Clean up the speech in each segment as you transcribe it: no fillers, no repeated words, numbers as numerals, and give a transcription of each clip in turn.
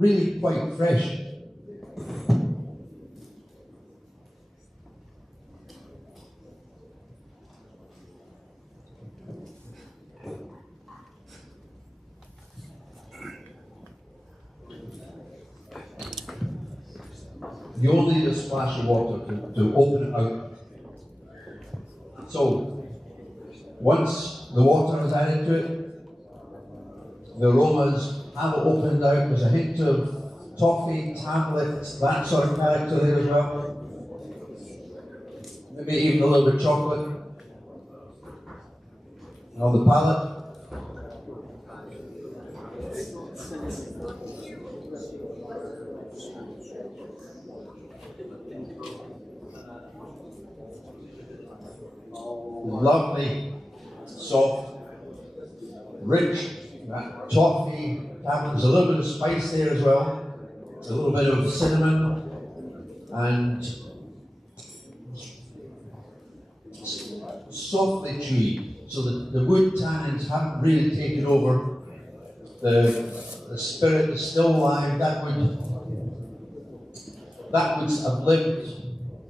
really quite fresh. You only need a splash of water to open it out. So, once the water is added to it, the aromas have opened out. There's a hint of toffee, tablets, that sort of character there as well. Maybe even a little bit of chocolate. And on the palate. Lovely, soft, rich, that toffee, there's a little bit of spice there as well, a little bit of cinnamon, and softly chewy, so that the wood tannins haven't really taken over. The spirit is still alive. That would have lived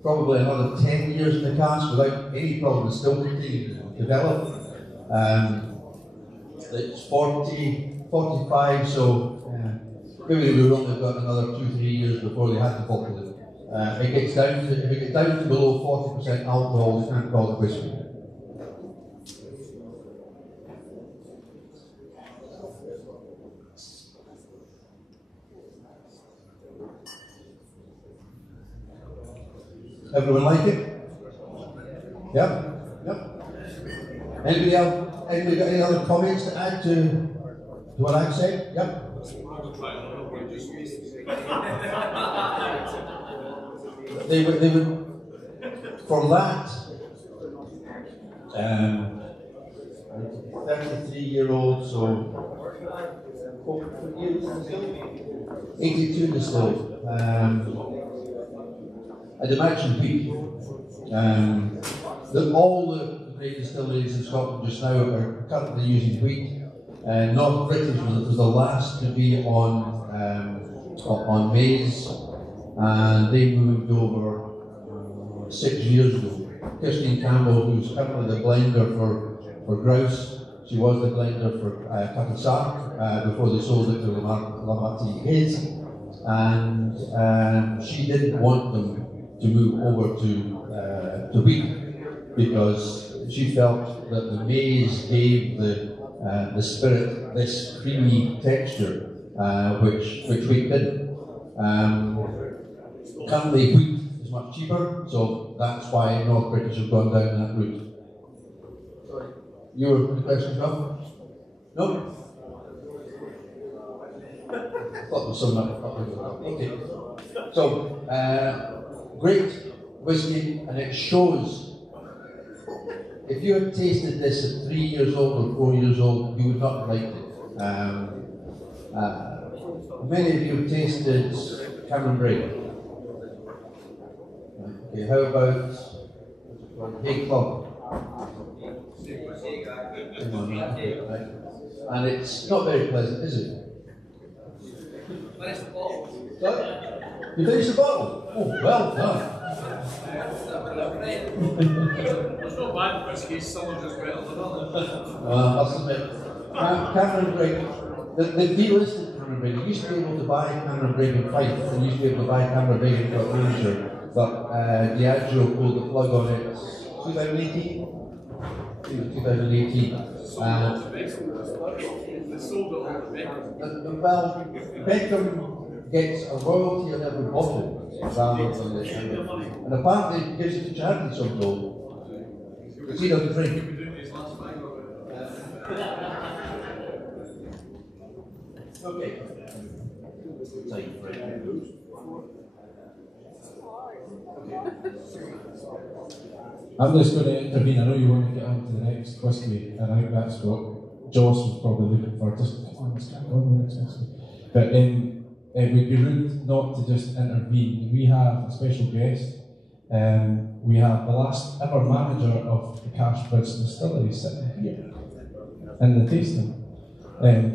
probably another 10 years in the cask without any problem. It's still continuing to develop. It's 40, 45, so maybe we've only got another 2-3 years before they had to bottle it. If it gets down to below 40% alcohol, you can't call it whisky. Everyone like it? Yep. Yep. Anybody else? Anybody got any other comments to add to what I've said? Yep. They would for that 33-year-old, so 82 distilled. I'd imagine wheat. All the great distilleries in Scotland just now are currently using wheat. North British was the last to be on maize, and they moved over 6 years ago. Christine Campbell, who's currently the blender for grouse, she was the blender for Cutting before they sold it to Lamarty Hayes, and she didn't want them to move over to wheat because she felt that the maize gave the spirit this creamy texture, which wheat didn't. Currently, wheat is much cheaper, so that's why North British have gone down that route. Sorry, your question, John? No? Thought there was some okay. So. Great whisky, and it shows. If you had tasted this at 3 years old or 4 years old, you would not have liked it. Many of you have tasted Cameron Bray. Okay, how about Hay Club? And it's not very pleasant, is it? Sorry? You finished the bottle? Oh, well done. There's no bad whiskies, some are just better than others. Must admit. Cameron Bray, the delisted Cameron Bray, you used to be able to buy Cameron Bray in Fife, and you used to be able to buy Cameron Bray in Clackmannanshire, but Diageo pulled the plug on it 2018? 2018. Well, Beckham gets a royalty on every bottle rather than the and apparently gives it to charity some gold. Because he doesn't drink. Okay. I'm just going to intervene. I know you want to get on to the next whisky, and I think that's what Joss was probably looking for. Just come on, let's get on with the next whisky. But it would be rude not to just intervene. We have a special guest. We have the last ever manager of the Cashbridge Distillery sitting here in the tasting.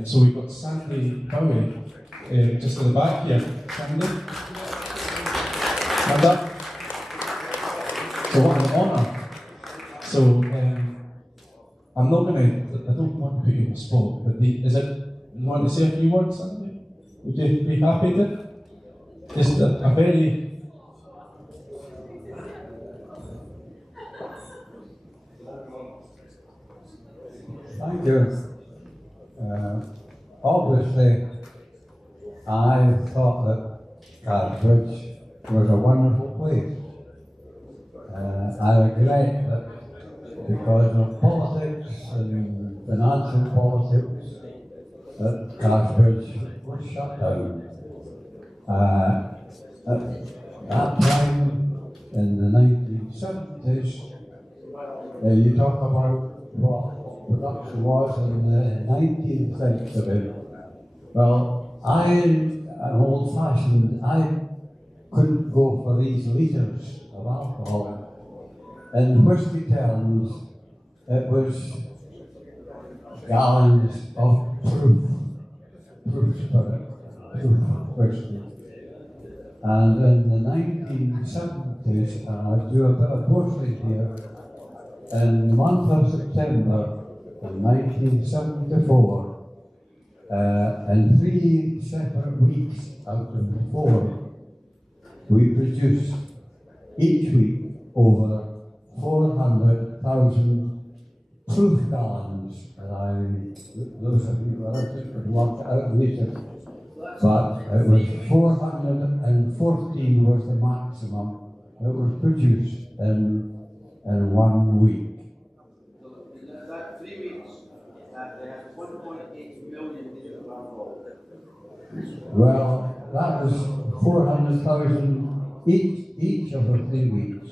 So we've got Sandy Bowie, just in the back here. Sandy. Hand up. So what an honour. So I'm not going to, I don't want to put you on the spot, but is it, you want to say a few words, Sandy? Would you be happy to? Just a very... Thank you. Obviously, I thought that Carsbridge was a wonderful place. I regret that because of politics and financial politics that Carsbridge was shut down. At that time, in the 1970s, you talk about what production was in the 19th century. Well, I'm old-fashioned. I couldn't go for these litres of alcohol. In whisky terms, it was gallons of proof spirit, proof whisky. And in the 1970s, I do a bit of poetry here. In the month of September in 1974, in 3 separate weeks out of 4, we produced each week over 400,000 proof gallons. And those of you who are interested could work it out later. But it was 414 was the maximum that was produced in 1 week. So in that 3 weeks, they had 1.8 million litres of alcohol. Well, that was 400,000 each of the 3 weeks.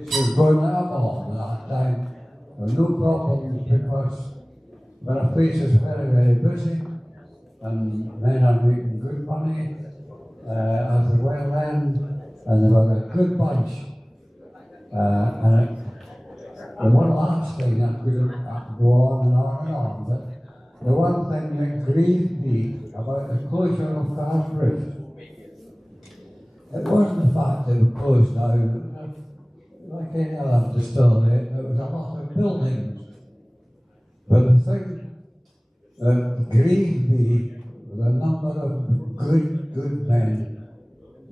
It was going alcohol at that time. There were no problems because when a place is very, very busy and men are making good money at the well end, and they were a good bunch. And one last thing, I couldn't go on and on and on, but the one thing that grieved me about the closure of Carsbridge, it wasn't the fact that it was closed down. Like any other distillery, there was a lot of buildings. But the thing that grieved me was a number of good men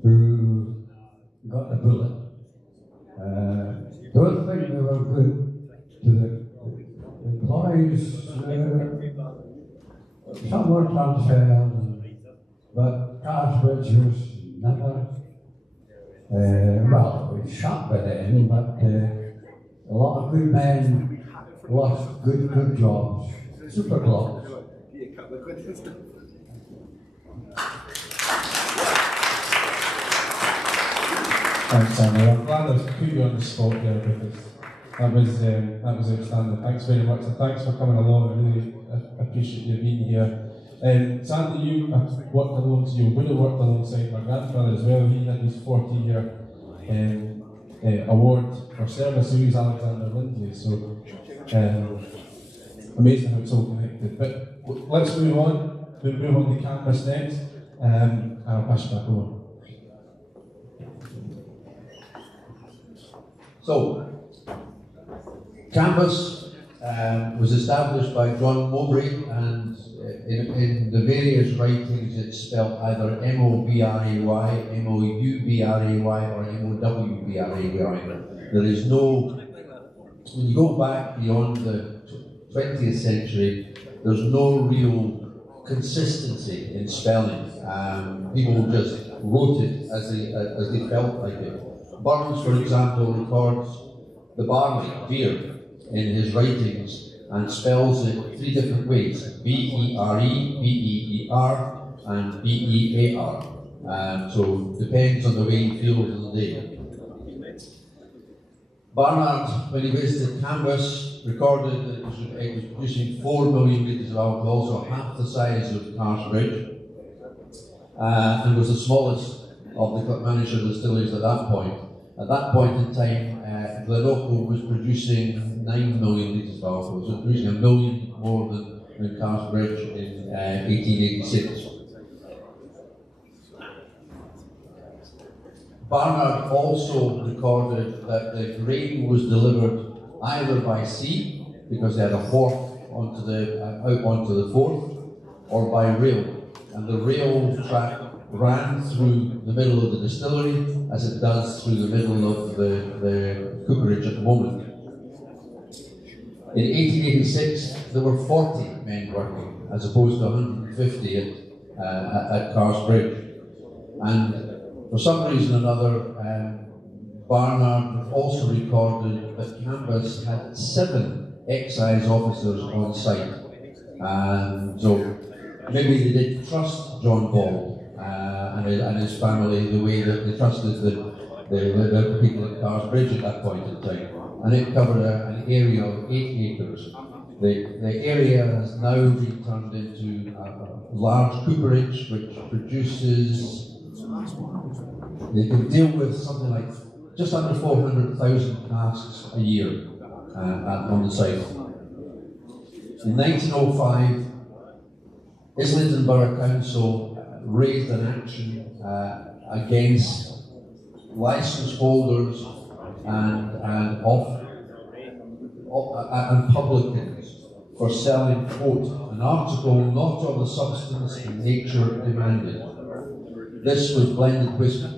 who got the bullet. Don't think they were good to the employees. Some were transferred, but Carsbridge was never, well, it was shut by then, but a lot of good men lost good jobs, super jobs. Thanks, Sammy. I'm glad I put you on the spot there because that was outstanding. Thanks very much, and thanks for coming along. I really appreciate you being here. Sandy, you have worked alongside, you would have worked alongside my grandfather as well. He had his 40-year award for service. He was Alexander Lindley, so amazing how it's all connected. But let's move on. We'll move on to campus next, and I'll pass you back over. So, Campus was established by John Mowbray, and in the various writings it's spelled either M-O-B-R-A-Y, M-O-U-B-R-A-Y, or M-O-W-B-R-A-Y. There is no, when you go back beyond the 20th century, there's no real consistency in spelling. People just wrote it as they felt like it. Burns, for example, records the barley, beer, in his writings and spells it 3 different ways: B-E-R-E, B-E-E-R, and B-E-A-R. So depends on the way he feels on the day. Barnard, when he visited Canvas, recorded that it was producing 4 million litres of alcohol, so half the size of Carsbridge, and was the smallest of the Clackmannanshire distilleries at that point. At that point in time, Glencoe was producing 9 million litres of alcohol, so producing 1 million more than than Cars Bridge in 1886. Barnard also recorded that the grain was delivered either by sea, because they had a wharf onto out onto the Forth, or by rail. And the rail track ran through the middle of the distillery, as it does through the middle of the cooperage at the moment. In 1886, there were 40 men working, as opposed to 150 at Cars Bridge. And for some reason or another, Barnard also recorded that Canvas had 7 excise officers on site. And so maybe they did trust John Paul and his family the way that they trusted the people at Cars Bridge at that point in time. And it covered an area of 8 acres. The area has now been turned into a large cooperage which produces, they can deal with something like just under 400,000 casks a year on the site. In 1905, Islington Borough Council raised an action against licence holders and publicans for selling, quote, an article not of the substance and nature demanded. This was blended whisky,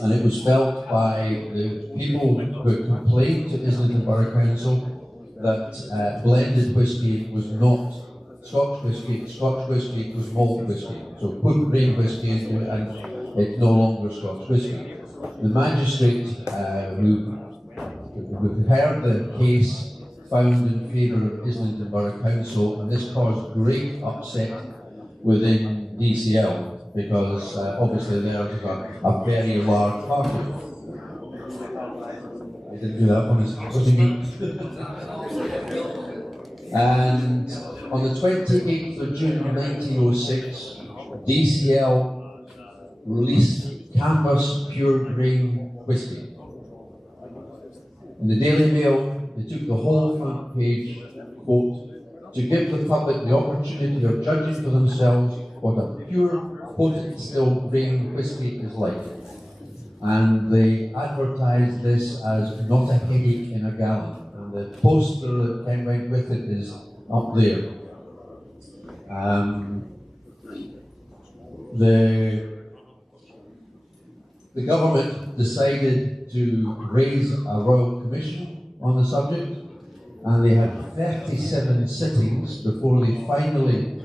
and it was felt by the people who complained to Islington Borough Council that blended whisky was not Scotch whisky was malt whisky. So put grain whisky into it and it's no longer Scotch whisky. The magistrate who heard the case found in favour of Islington Borough Council, and this caused great upset within DCL because obviously theirs is a very large party. I didn't do that one, what do you mean? And on the 28th of June 1906, DCL released Canvas Pure Grain Whisky. In the Daily Mail, they took the whole front page, quote, to give the public the opportunity of judging for themselves what a pure, potent still grain whisky is like. And they advertised this as not a headache in a gallon. And the poster that came right with it is up there. The government decided to raise a royal commission on the subject, and they had 37 sittings before they finally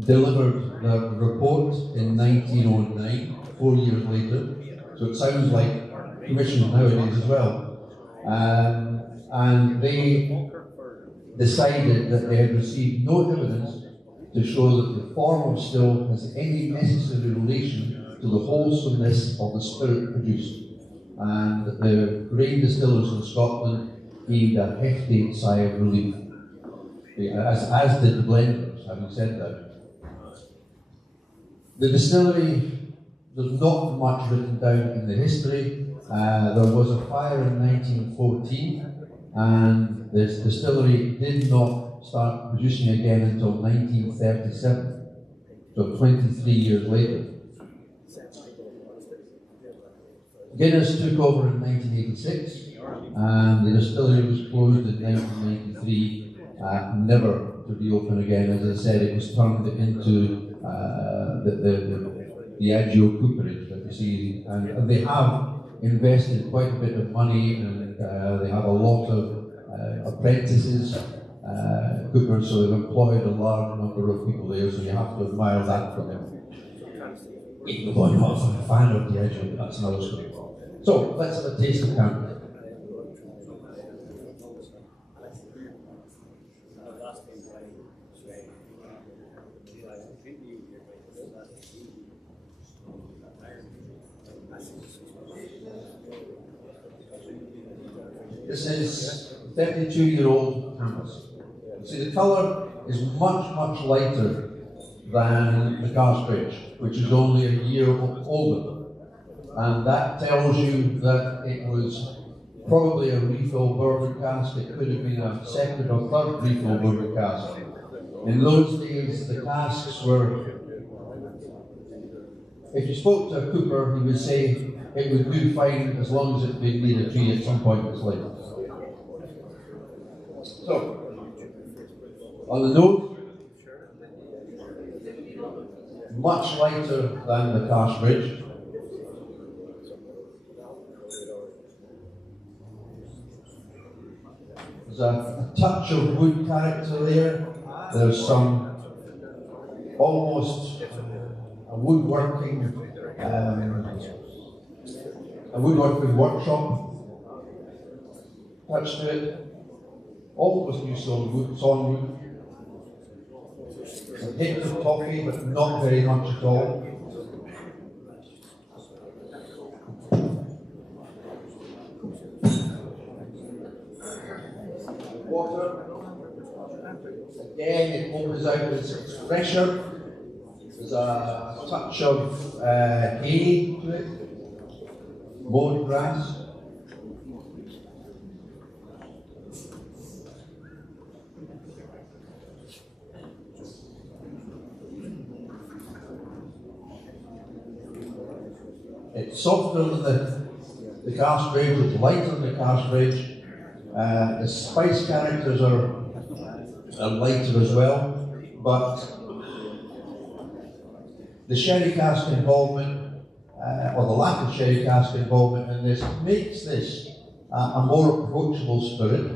delivered the report in 1909, 4 years later. So it sounds like commissions nowadays as well. And they decided that they had received no evidence to show that the form of still has any necessary relation to the wholesomeness of the spirit produced. And the grain distillers in Scotland heaved a hefty sigh of relief, as did the blenders, having said that. The distillery, there's not much written down in the history. There was a fire in 1914, and this distillery did not start producing again until 1937, so 23 years later. Guinness took over in 1986, and the distillery was closed in 1993, never to reopen again. As I said, it was turned into the Agio cooperage that you see, and they have invested quite a bit of money, and they have a lot of apprentices, cookers, so they've employed a large number of people there, so you have to admire that from them. Even though I'm not a fan of the Agio, that's another story. So, let's have a taste of Canada. This is 32-year-old Canvas. See, the colour is much, much lighter than the Cars Bridge, which is only a year older. And that tells you that it was probably a refill bourbon cask. It could have been a second or third refill bourbon cask. In those days, the casks were, if you spoke to a cooper, he would say it would do fine as long as it did need a tree at some point in its life. So, on the nose, much lighter than the Cask Bridge. There's a touch of wood character there. There's some almost a woodworking workshop touch to it. Almost new sawnwood. A hint of toffee, but not very much at all. Water. Again, it opens out, it's fresher. There's a touch of hay to it. Mowed grass. It's softer than the Cask Bridge, it's lighter than the Cask Bridge. The spice characters are lighter as well, but the sherry cask involvement, or the lack of sherry cask involvement in this, makes this a more approachable spirit.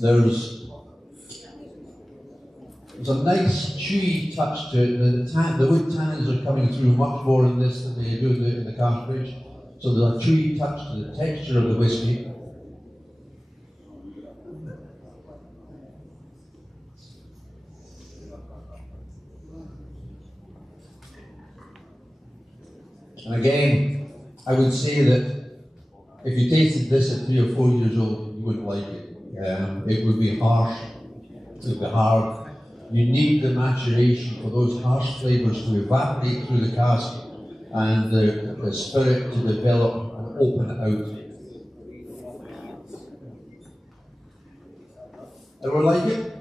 There's a nice chewy touch to it. The wood tannins are coming through much more in this than they do in the Cask Bridge. So there's a chewy touch to the texture of the whisky. And again, I would say that if you tasted this at 3 or 4 years old, you wouldn't like it. It would be harsh, it would be hard. You need the maturation for those harsh flavours to evaporate through the cask and the spirit to develop and open out. Everyone like it?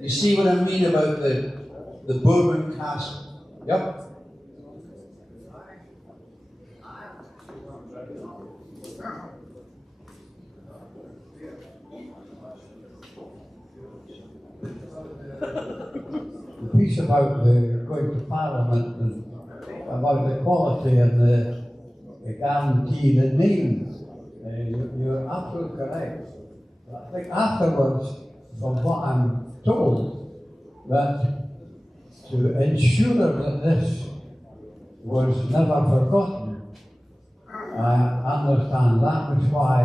You see what I mean about the bourbon cask? Yep. The piece about going to Parliament and about the quality and the guarantee, the names, you're absolutely correct. I think afterwards, from what I'm told, that to ensure that this was never forgotten, I understand that was why,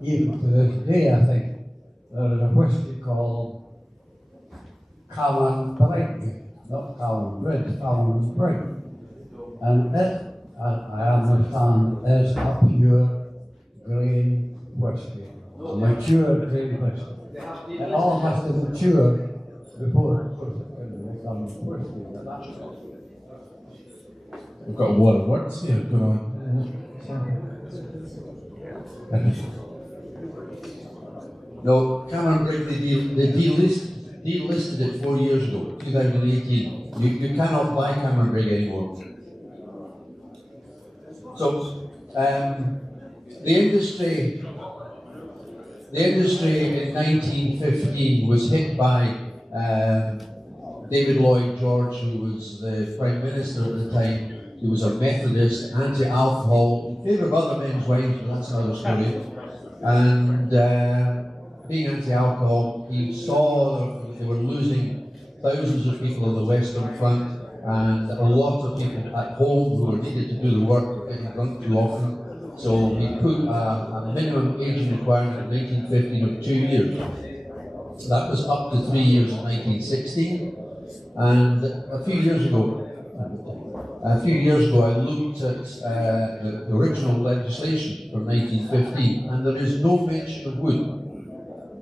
even to this day, I think, there is a whisky called Clackmannanshire, not Clackmannanshire, Clackmannanshire. And it, I understand, is a pure grain whisky, a mature grain whisky. It all has to mature before it can become whisky. We've got a lot of words here going on. No, Clackmannanshire, they delisted it 4 years ago, 2018. You cannot buy Clackmannanshire anymore. So, the industry in 1915 was hit by David Lloyd George, who was the Prime Minister at the time. He was a Methodist, anti-alcohol, in favour of other men's wives, but that's another story. And being anti-alcohol, he saw that they were losing thousands of people on the Western Front, and a lot of people at home who were needed to do the work were getting drunk too often. So he put a minimum age requirement in 1915 of 2 years. That was up to 3 years in 1916. And a few years ago, I looked at the original legislation from 1915, and there is no mention of wood.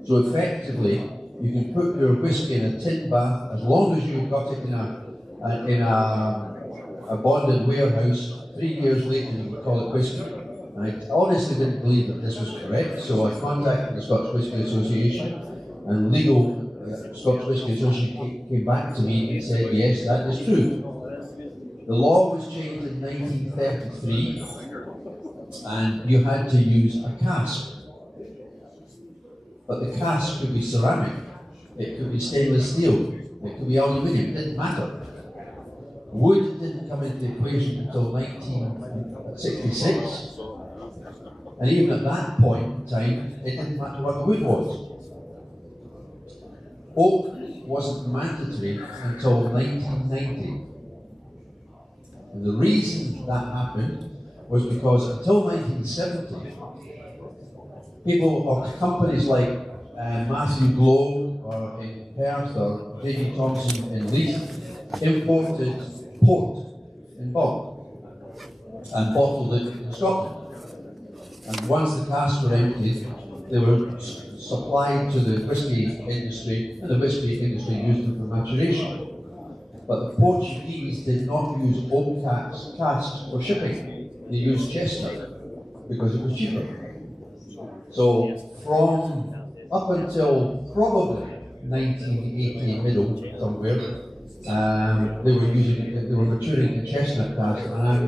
So effectively, you can put your whisky in a tin bath as long as you've got it in a bonded warehouse. 3 years later, you would call it whisky. I honestly didn't believe that this was correct, so I contacted the Scotch Whisky Association, and legal Scotch Whisky Association came back to me and said, yes, that is true. The law was changed in 1933, and you had to use a cask. But the cask could be ceramic, it could be stainless steel, it could be aluminium, it didn't matter. Wood didn't come into the equation until 1966, and even at that point in time, it didn't matter what the wood was. Oak wasn't mandatory until 1990. And the reason that happened was because until 1970, people or companies like Matthew Glow or in Perth or J.D. Thompson in Leith imported port in bulk and bottled it in Scotland. And once the casks were emptied, they were supplied to the whisky industry, and the whisky industry used them for maturation. But the Portuguese did not use oak casks for shipping. They used chestnut because it was cheaper. So from up until probably 1980 middle somewhere, they were maturing the chestnut cask, and I'm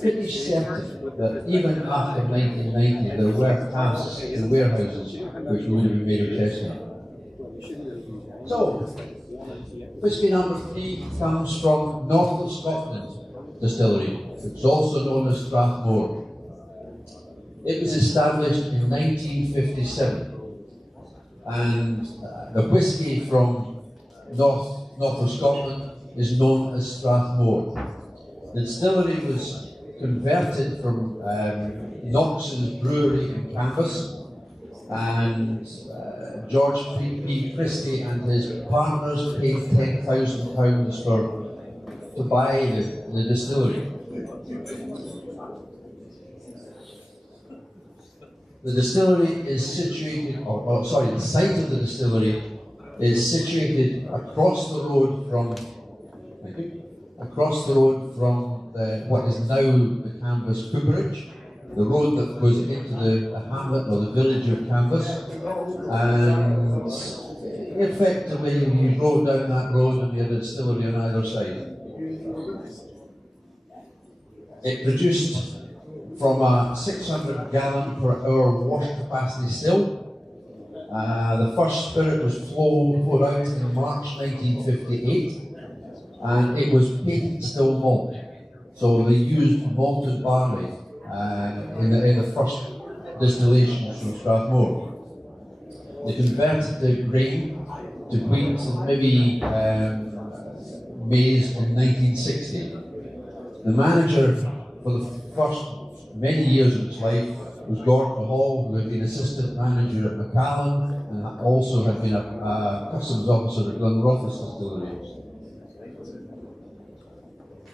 pretty certain that even after 1990 there were casks in warehouses which would have been made of chestnut. So, whisky number 3 comes from North of Scotland Distillery. It's also known as Strathmore. It was established in 1957, and the whisky from north of Scotland is known as Strathmore. The distillery was converted from Knox's brewery in Canvas, and George P. Christie and his partners paid £10,000 to buy the distillery. The distillery is situated, the site of the distillery is situated across the road from what is now the Canvas Cooperage, the road that goes into the hamlet or the village of Canvas, and effectively you rode down that road and you had a distillery on either side. It produced from a 600 gallon per hour wash capacity still. The first spirit was poured out in March 1958, and it was patent still malt. So they used malted barley in the first distillations from Strathmore. They converted the grain to wheat and maybe maize in 1960. The manager for the first many years of its life was Gordon Hall, who had been assistant manager at Macallan and also had been a customs officer at Glenrothes Distillery.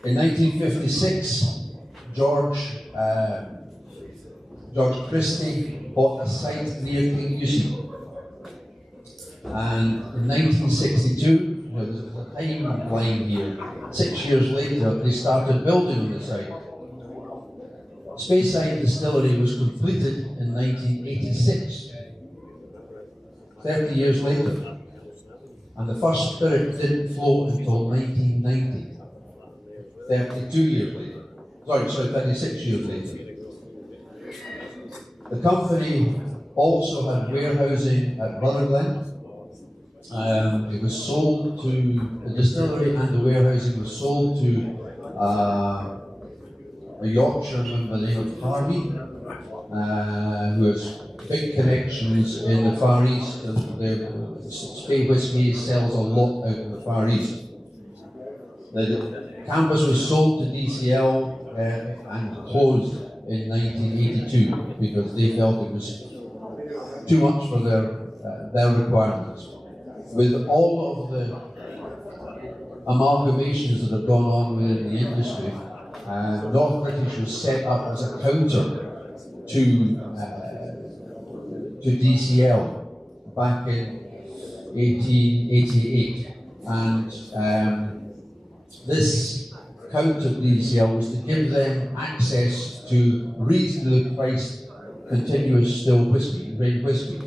In 1956, George Christie bought a site near Kingussie. And in 1962, there's a timeline here, 6 years later, they started building on the site. Speyside Distillery was completed in 1986, 30 years later, and the first spirit didn't flow until 1990, 32 years later. Sorry, 36 years later. The company also had warehousing at Rutherglen. It was sold to the distillery, and the warehousing was sold to a Yorkshireman by the name of Harvey, who has big connections in the Far East. The Spey Whisky sells a lot out in the Far East. The Canvas was sold to DCL and closed in 1982 because they felt it was too much for their requirements. With all of the amalgamations that have gone on within the industry, North British was set up as a counter to DCL back in 1888, and this counter DCL was to give them access to reasonably priced continuous still whisky, grain whisky.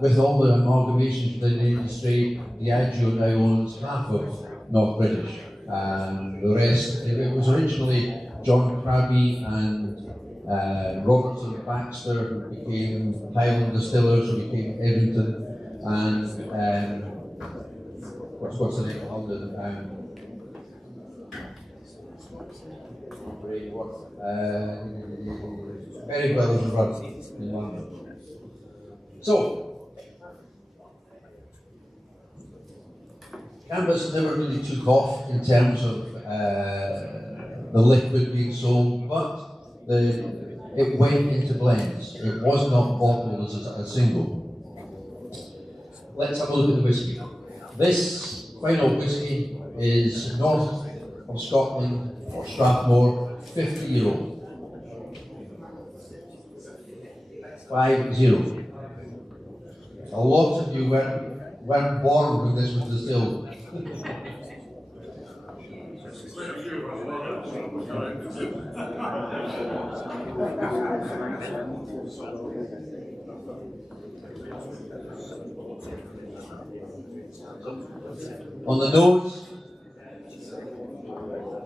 With all the amalgamations within the industry, Diageo now owns half of North British, and the rest, it was originally John Krabby and Robertson Baxter, who became Highland Distillers, who became Edrington, and what's the name of London? Very Brothers and Brothers in London. So, Canvas never really took off in terms of the liquid being sold, but it went into blends. It was not bottled as a single. Let's have a look at the whisky. This final whisky is north of Scotland, or Strathmore, 50-year-old. 50. A lot of you weren't born when this was distilled. On the nose,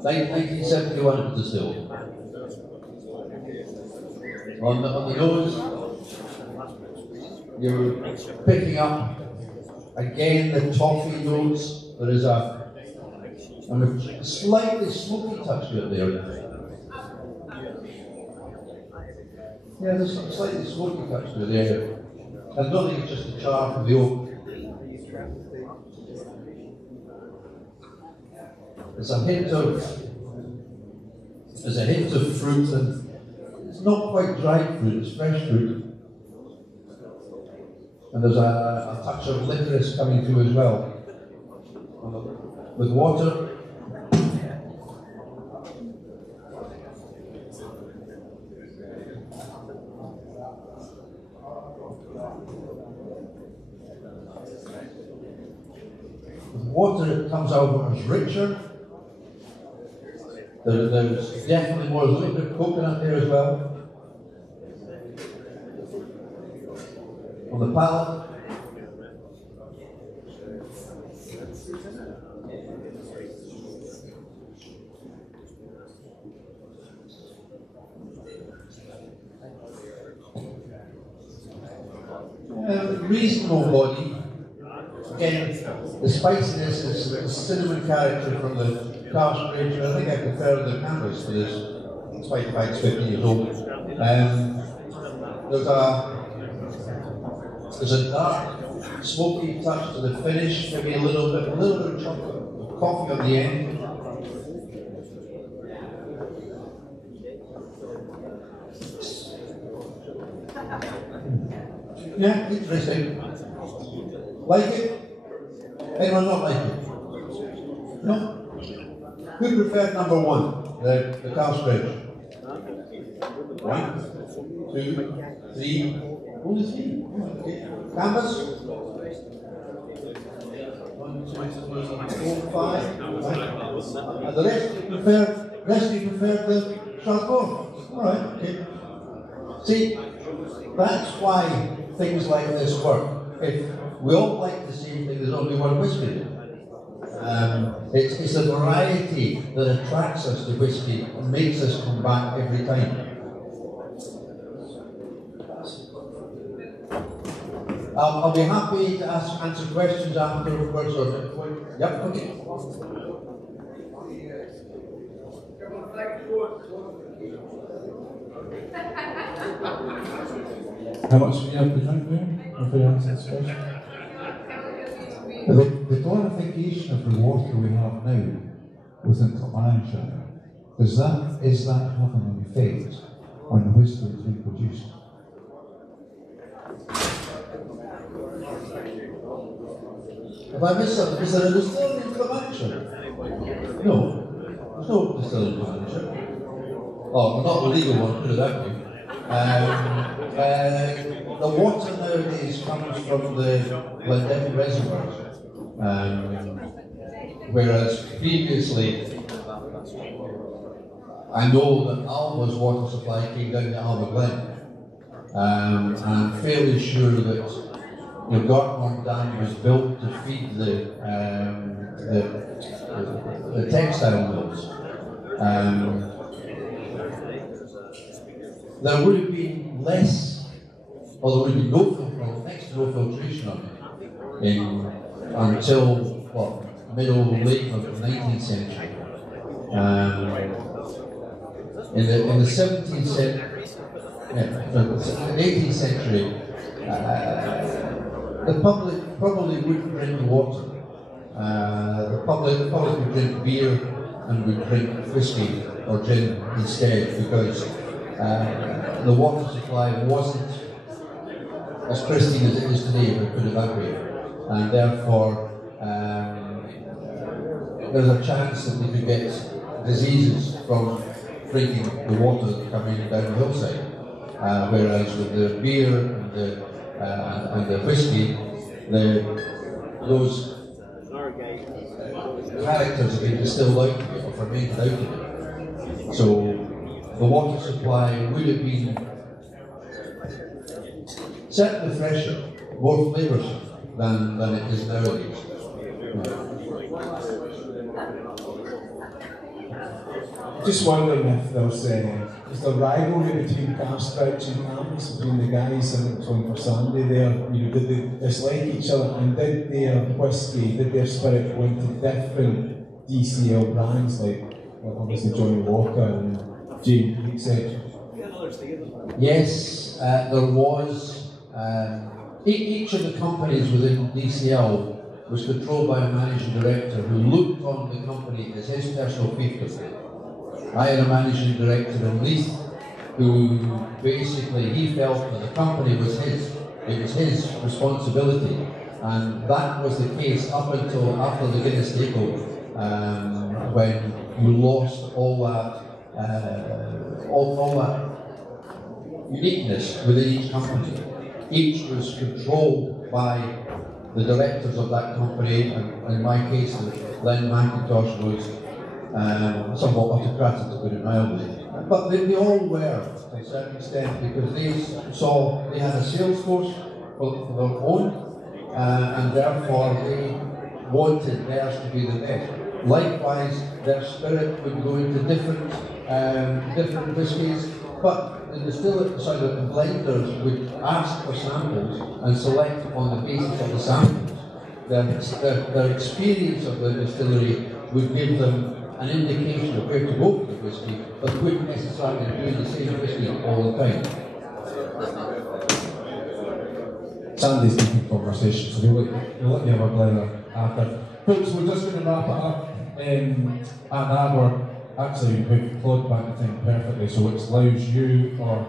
1971 it was distilled. On the nose, you're picking up again the toffee notes. There is a slightly smoky touch to it there. Yeah, there's some slightly smoky touch to it there. I don't think it's just the char from the oak. There's a hint of fruit, and it's not quite dried fruit, it's fresh fruit. And there's a touch of licorice coming through as well. With water. With water it comes out as richer. There's definitely more, a little bit of coconut there as well. On the palate, reasonable body. Again, the spiciness is the cinnamon character from the cask range. I think I prefer the canvas to this, despite the fact it's 50 years old. There's a dark, smoky touch to the finish, maybe a little bit of chocolate, of coffee on the end. Yeah, interesting. Like it? Anyone not like it? No? Who preferred number one, the cask range? 1, 2, 3. Only 3. Okay. Canvas? 1, 2, 3, 4, 5. Right. And the rest you prefer the Strathmore. Alright, okay. See, that's why things like this work. If we all like the same thing, there's only one whisky. It's the variety that attracts us to whisky and makes us come back every time. I'll be happy to answer questions afterwards. Yep, okay. How much do you have to drink there? If we answer this question? The clarification of the water we have now within Clackmannanshire, is that having an effect on the whisky that's being produced? Have I missed something? Is there a distillery in Clackmannanshire? No, there's no distillery in Clackmannanshire. Oh, not the legal one, put it that way. The water nowadays comes from the Glendenning reservoirs, whereas previously I know that Alva's water supply came down to Alva Glen. I'm fairly sure that the Gartmore Dam was built to feed the textile mills. There would have been less, or there would have been next to no filtration on it until middle, late of the 19th century. In the 17th century, the 18th century, the public probably wouldn't drink water. The public would drink beer and would drink whiskey or gin instead, because the water supply wasn't as pristine as it is today, if I put it that way. And therefore, there's a chance that they could get diseases from drinking the water coming down the hillside. Whereas with the beer and the whiskey, those characters have been distilled out of it or fermented out of it. So the water supply would have been certainly fresher, more flavoursome than it is nowadays. Just wondering if there's a rivalry between Castrich and Campbell's, between the guys from Sandy there. Did they dislike each other, and did their whisky, did their spirit go into different DCL brands like obviously Johnny Walker and JP, etc.? Yes, there was. Each of the companies within DCL was controlled by a managing director who looked on the company as his personal fiefdom. I had a managing director in Leith who basically he felt that the company was his. It was his responsibility, and that was the case up until after the Guinness takeover, when you lost all that uniqueness within each company. Each was controlled by the directors of that company, and in my case, Len McIntosh was somewhat autocratic, to put it mildly. But they all were, to a certain extent, because they had a sales force for their own, and therefore they wanted theirs to be the best. Likewise, their spirit would go into different whiskies, but the blenders would ask for samples and select on the basis of the samples. Their experience of the distillery would give them an indication of where to go for the whiskey, but wouldn't necessarily do the same whiskey all the time. Sandy's deep conversation, so we'll let you have a blender after. Folks, we're just going to wrap it up. And actually, we've clawed back the time perfectly, so it allows you or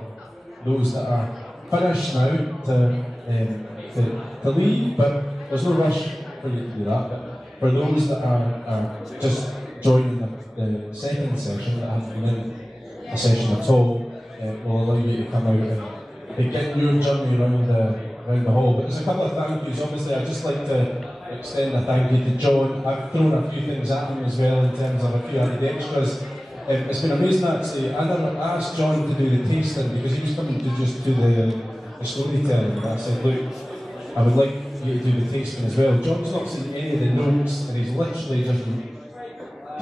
those that are finished now to leave, but there's no rush for you to do that. But for those that are just joining the second session, that haven't been in a session at all, will allow you to come out and begin your journey around the hall. But there's a couple of thank yous. Obviously, I'd just like to extend a thank you to John. I've thrown a few things at him as well in terms of a few added extras. It's been amazing actually. I asked John to do the tasting because he was coming to just do the storytelling. And I said, look, I would like you to do the tasting as well. John's not seen any of the notes, and he's literally just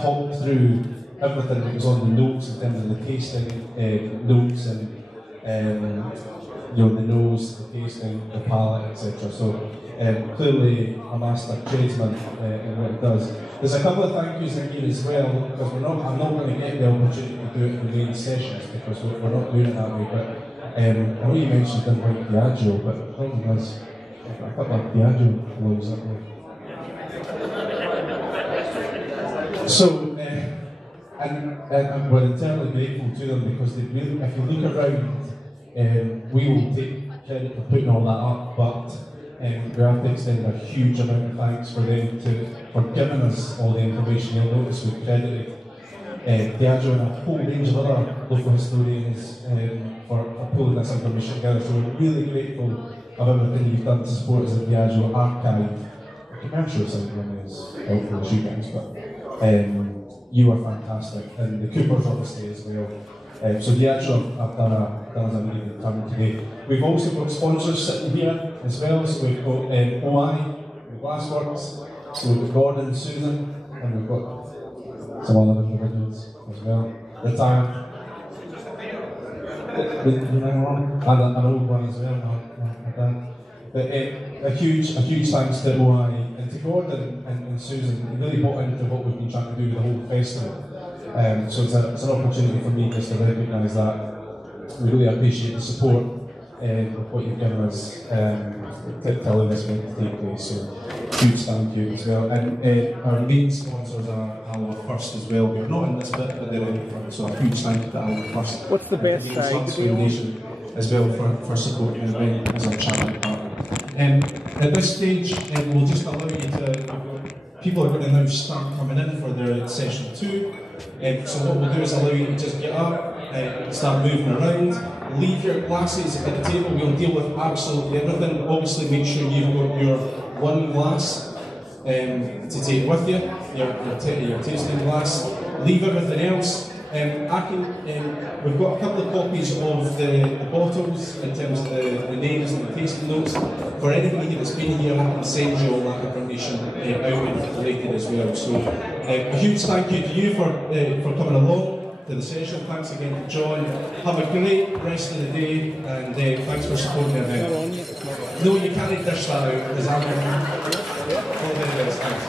talked through everything that was on the notes in terms of the tasting notes and the nose, the tasting, the palate, etc. So clearly a master tradesman in what it does. There's a couple of thank yous in here as well, because I'm not going to get the opportunity to do it in the main sessions because we're not doing it that way. But I know you mentioned didn't like Diageo, but the problem is a couple of Diageo loads up there. So, and we're eternally grateful to them because they really, if you look around, we will take credit for putting all that up, but we have to extend a huge amount of thanks for them for giving us all the information. You'll notice we've credited Diageo and a whole range of other local historians for pulling this information together. So we're really grateful of everything you've done to support us at Diageo Archive. The commercial side of them is helpful as you guys, but you are fantastic, and the Coopers obviously as well. So Diageo have done us a really good turn today. We've also got sponsors sitting here as well, so we've got OI, Glassworks, so we've got Gordon, Susan, and we've got some other individuals as well. Retired. And an old one as well, my dad. But a huge thanks to OI and to Gordon and Susan. They really bought into what we've been trying to do with the whole festival. So it's an opportunity for me just to recognise that. We really appreciate the support of what you've given us to allow this event to take place. So huge thank you as well. And our main sponsors are Alloa First as well. We're not in this bit, but they're in the front. So a huge thank you to Alloa First. What's the best side? Foundation as well for supporting the event as a charity partner. At this stage, we'll just allow you to. People are going to now start coming in for their session 2. So what we'll do is allow you to just get up, start moving around, leave your glasses at the table. We'll deal with absolutely everything. Obviously, make sure you've got your one glass to take with you, your tasting glass. Leave everything else. We've got a couple of copies of the bottles in terms of the names and the tasting notes. For anybody that's been here, I can send you all that information out and related as well. So a huge thank you to you for coming along to the session. Thanks again to John. Have a great rest of the day, and thanks for supporting the event. No, you can't dish that out because I'm all the very best. Thanks.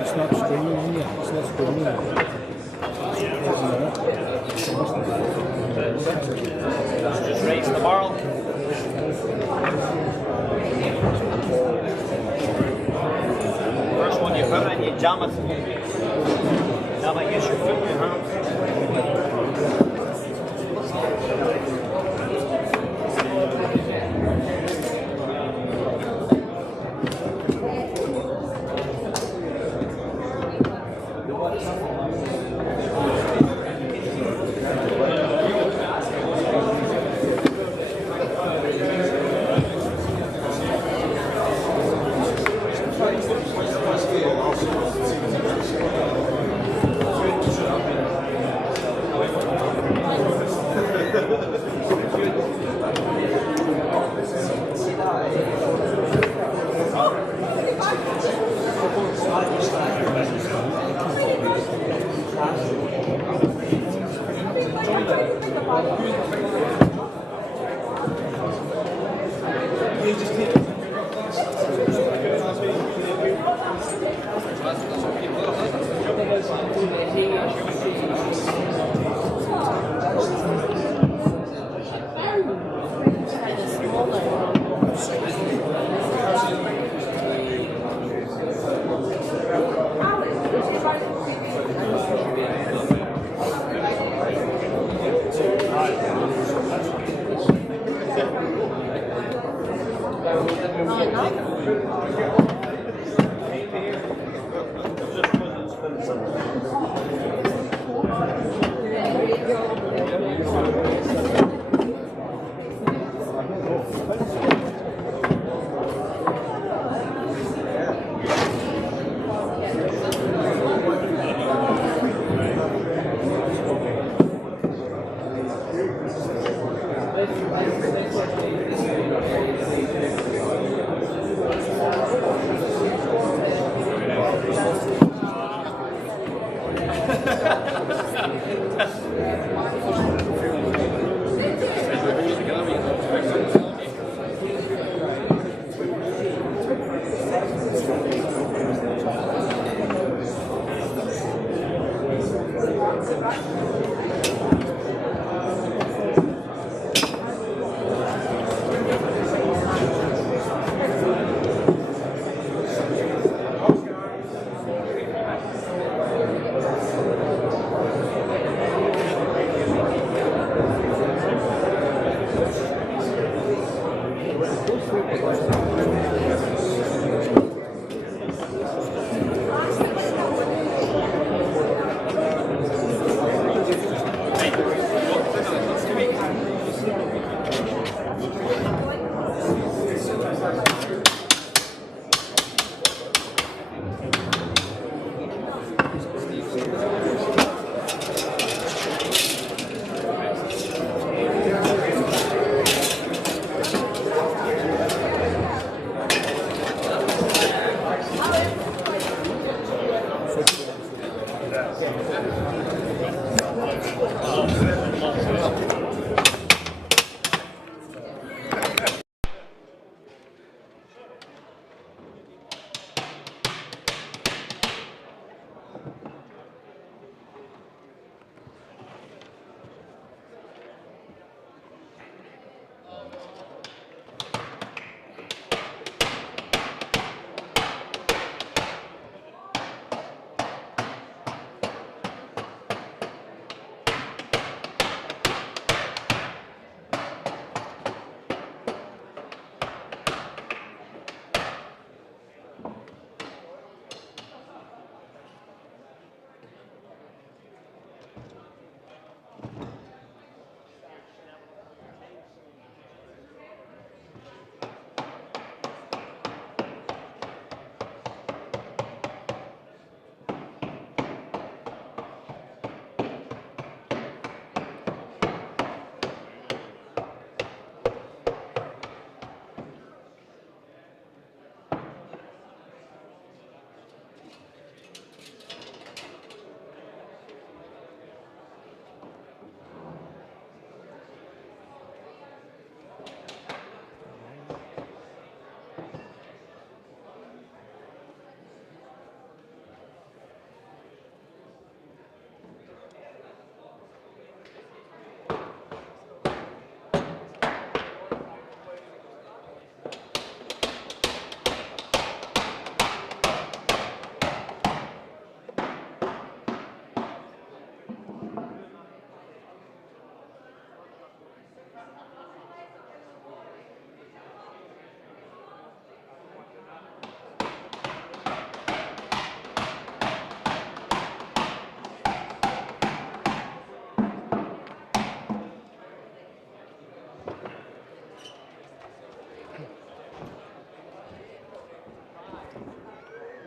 It's not streaming here. It's not streaming here. Just raise the barrel. First one you put in, you jam it. Jam it, use your foot and your hand.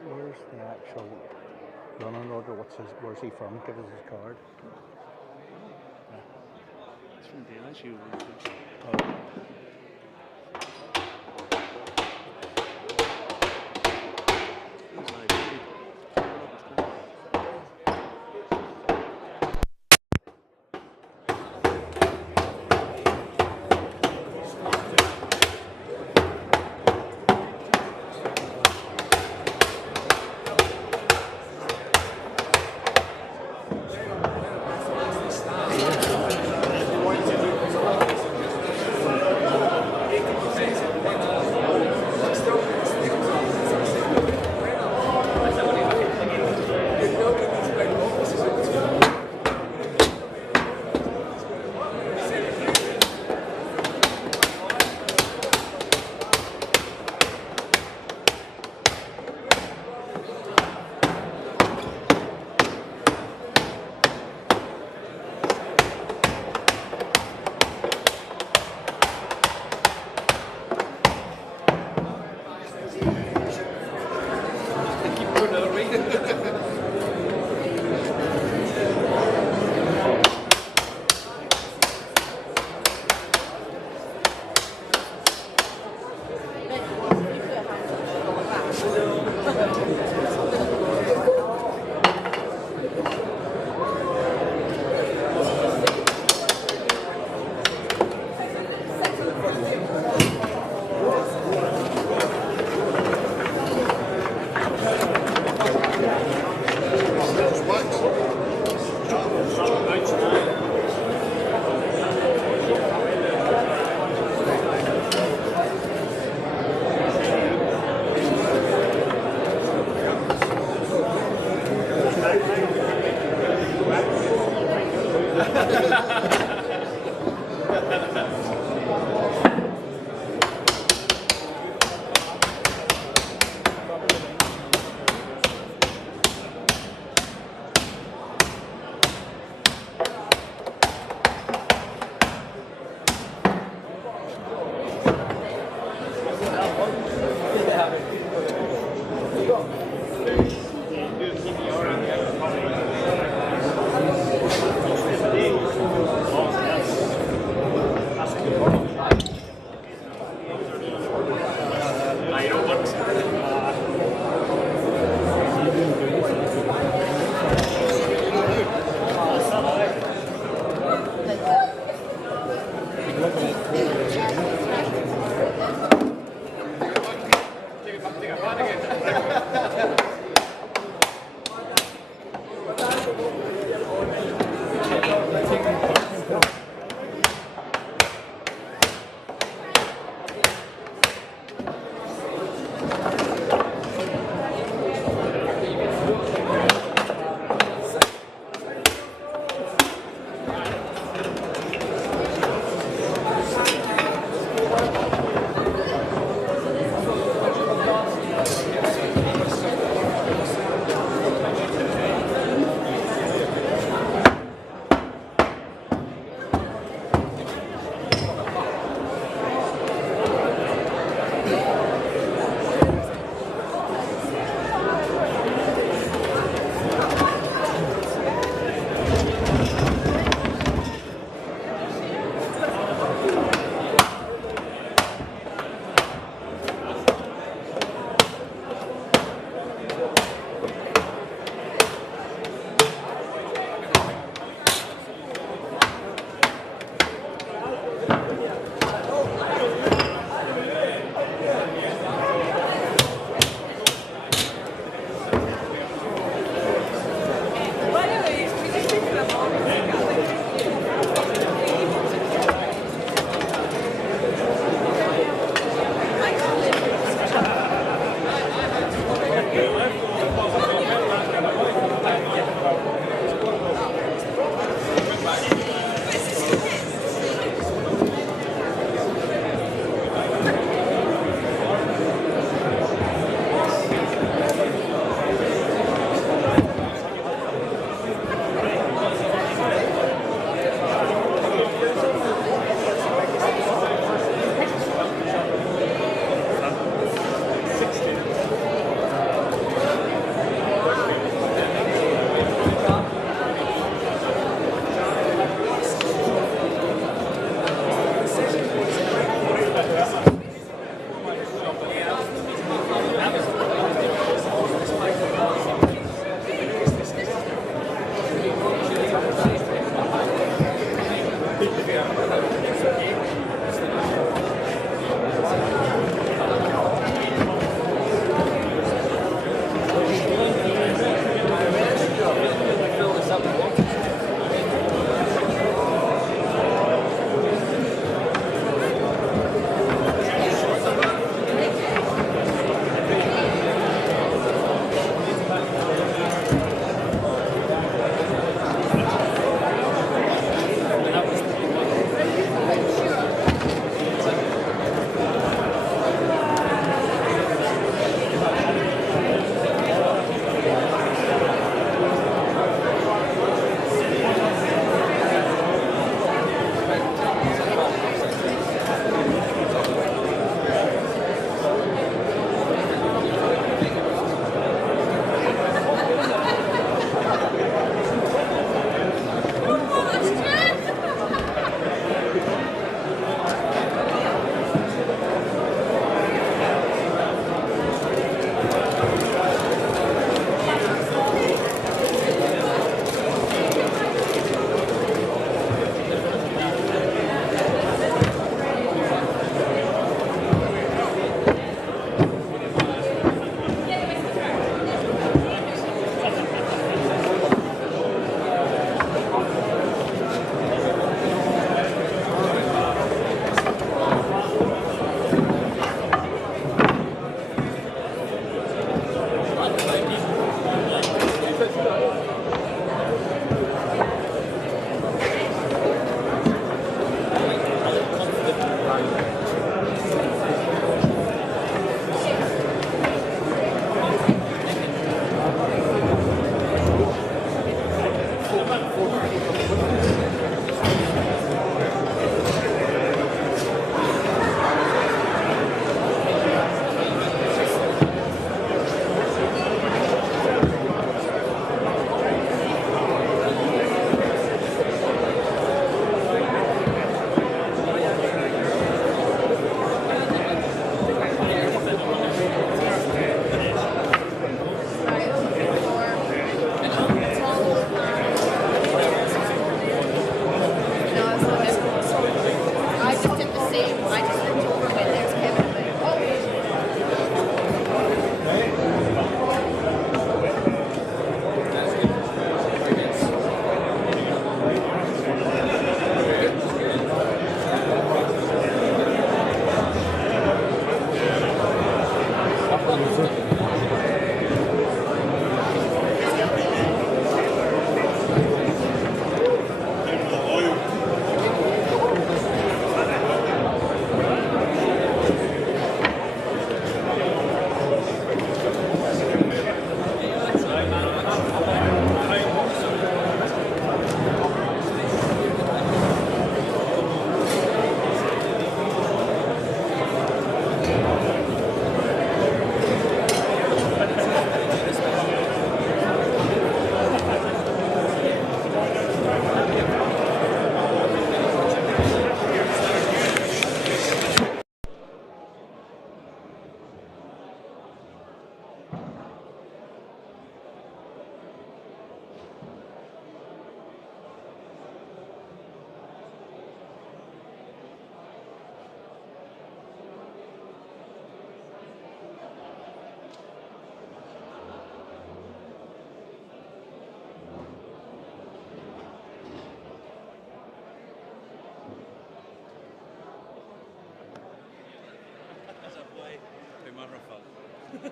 Where's the actual running order? Where's he from? Give us his card. It's from the LSU. Oh. Oh,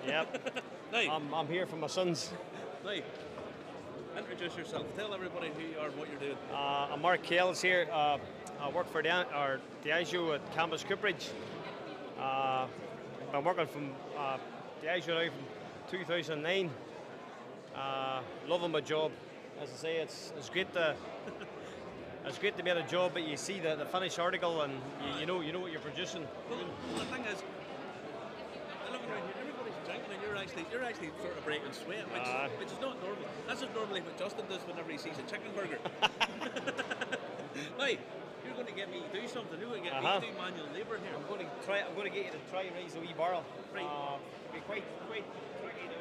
Yep. Now, I'm here for my sons. now, introduce yourself. Tell everybody who you are and what you're doing. I'm Mark Kales here. I work for Diageo at Campus Cooperage. Been working from Diageo now from 2009. Loving my job. As I say, it's great to it's great to be at a job, but you see the finished article and you know what you're producing. Well, the thing is, I look around here, everybody's drinking and you're actually sort of breaking sweat, which is not normal. That's just normally what Justin does whenever he sees a chicken burger. Now, you're going to get me to do something. You're going to get me to do manual labour here. I'm going to get you to try and raise a wee barrel. Right. It'll be quite tricky now.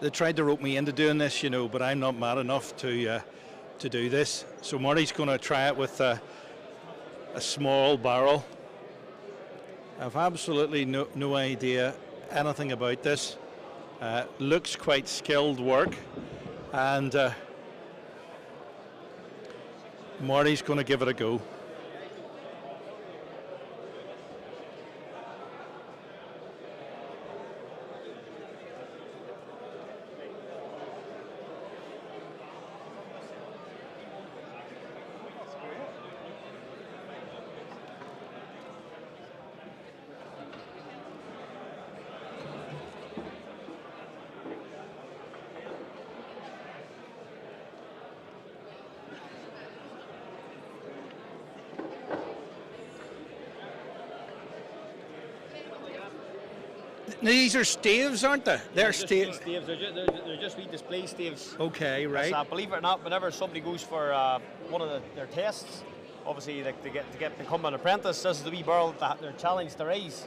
They tried to rope me into doing this, but I'm not mad enough to do this. So Marty's going to try it with a small barrel. I've absolutely no idea anything about this. Looks quite skilled work, and Marty's going to give it a go. These are staves, aren't they? They're staves. They're just wee display staves. Okay, right. Believe it or not, whenever somebody goes for one of their tests, obviously to become an apprentice, this is the wee barrel that they're challenged to raise.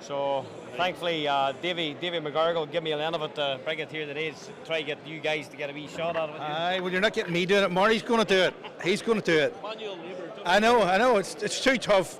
So thankfully, Davy McGargle gave me a line of it to bring it here today to try to get you guys to get a wee shot out of it. Aye, well, you're not getting me doing it. Marty's going to do it. He's going to do it. Manual labour. I know. It's too tough.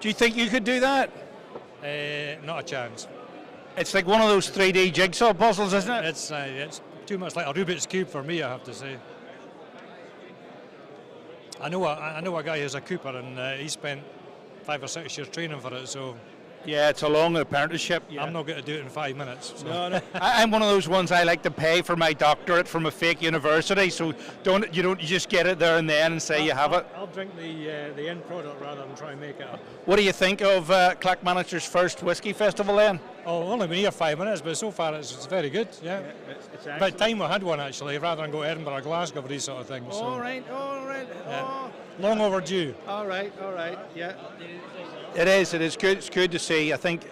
Do you think you could do that? Not a chance. It's like one of those 3D jigsaw puzzles, isn't it? It's too much like a Rubik's Cube for me, I have to say. I know a guy who's a cooper, and he spent 5 or 6 years training for it, so Yeah, it's a long apprenticeship. Yeah. I'm not going to do it in 5 minutes. So. No. I'm one of those ones. I like to pay for my doctorate from a fake university. So you just get it there and then and say you have it. I'll drink the end product rather than try and make it up. What do you think of Clackmannanshire first whisky festival then? Oh, only been here 5 minutes, but so far it's very good. Yeah. It's About time we had one actually, rather than go to Edinburgh or Glasgow for these sort of things. So. All right. Yeah. Long overdue. All right. Yeah. It is good. It's good to see. I think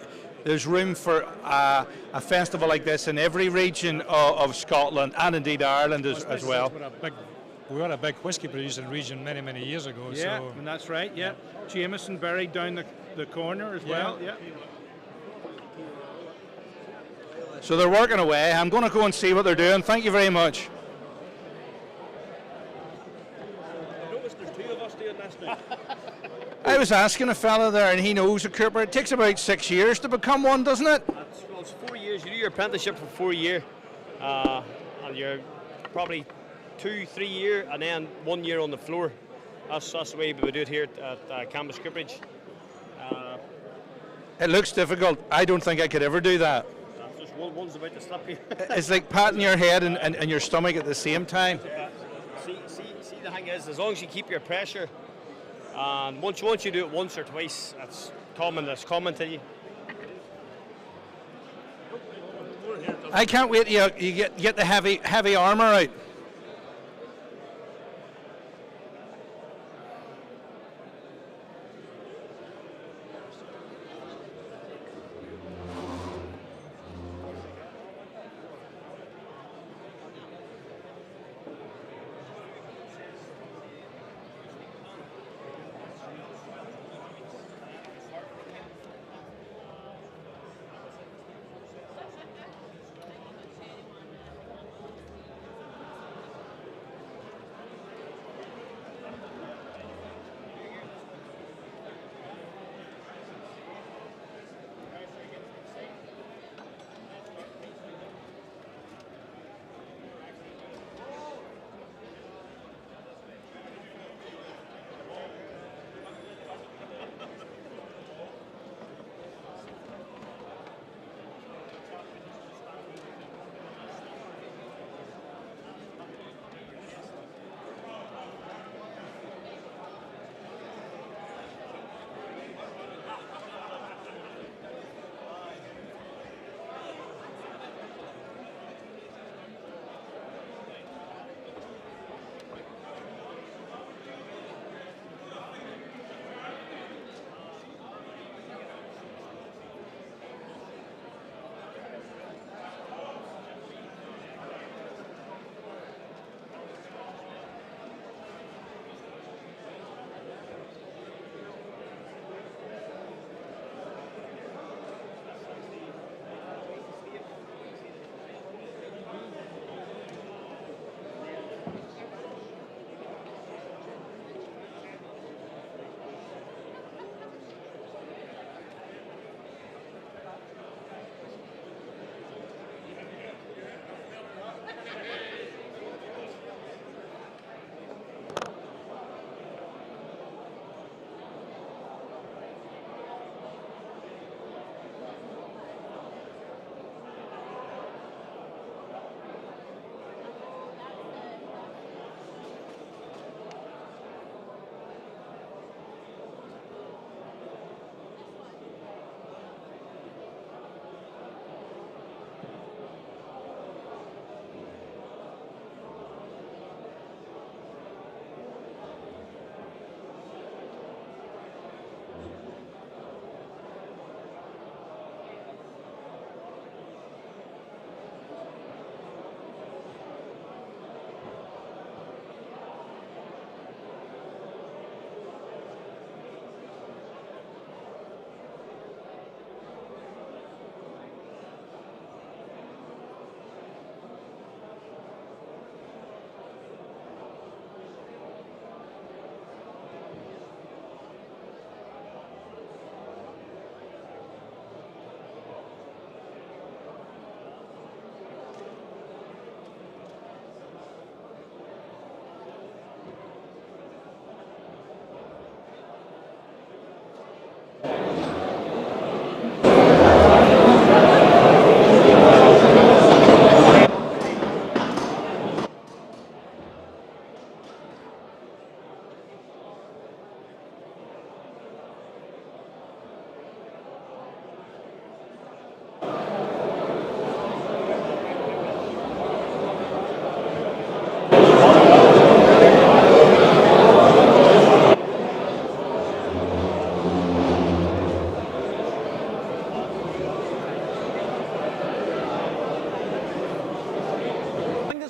there's room for a festival like this in every region of Scotland and indeed Ireland as well. We were a big whisky producing region many years ago. Yeah, so. and that's right. Yeah, Jameson buried down the corner as well. Yeah. So they're working away. I'm going to go and see what they're doing. Thank you very much. I noticed there's two of us doing this now. I was asking a fella there, and he knows a cooper. It takes about 6 years to become one, doesn't it? It's 4 years. You do your apprenticeship for 4 years, and you're probably 2-3 years, and then 1 year on the floor. That's the way we do it here at Campus Cooperage. It looks difficult. I don't think I could ever do that. Just one's about to slip you. It's like patting your head and your stomach at the same time. See, the thing is, as long as you keep your pressure And once you do it once or twice, it's common to you. I can't wait till you get the heavy armour out.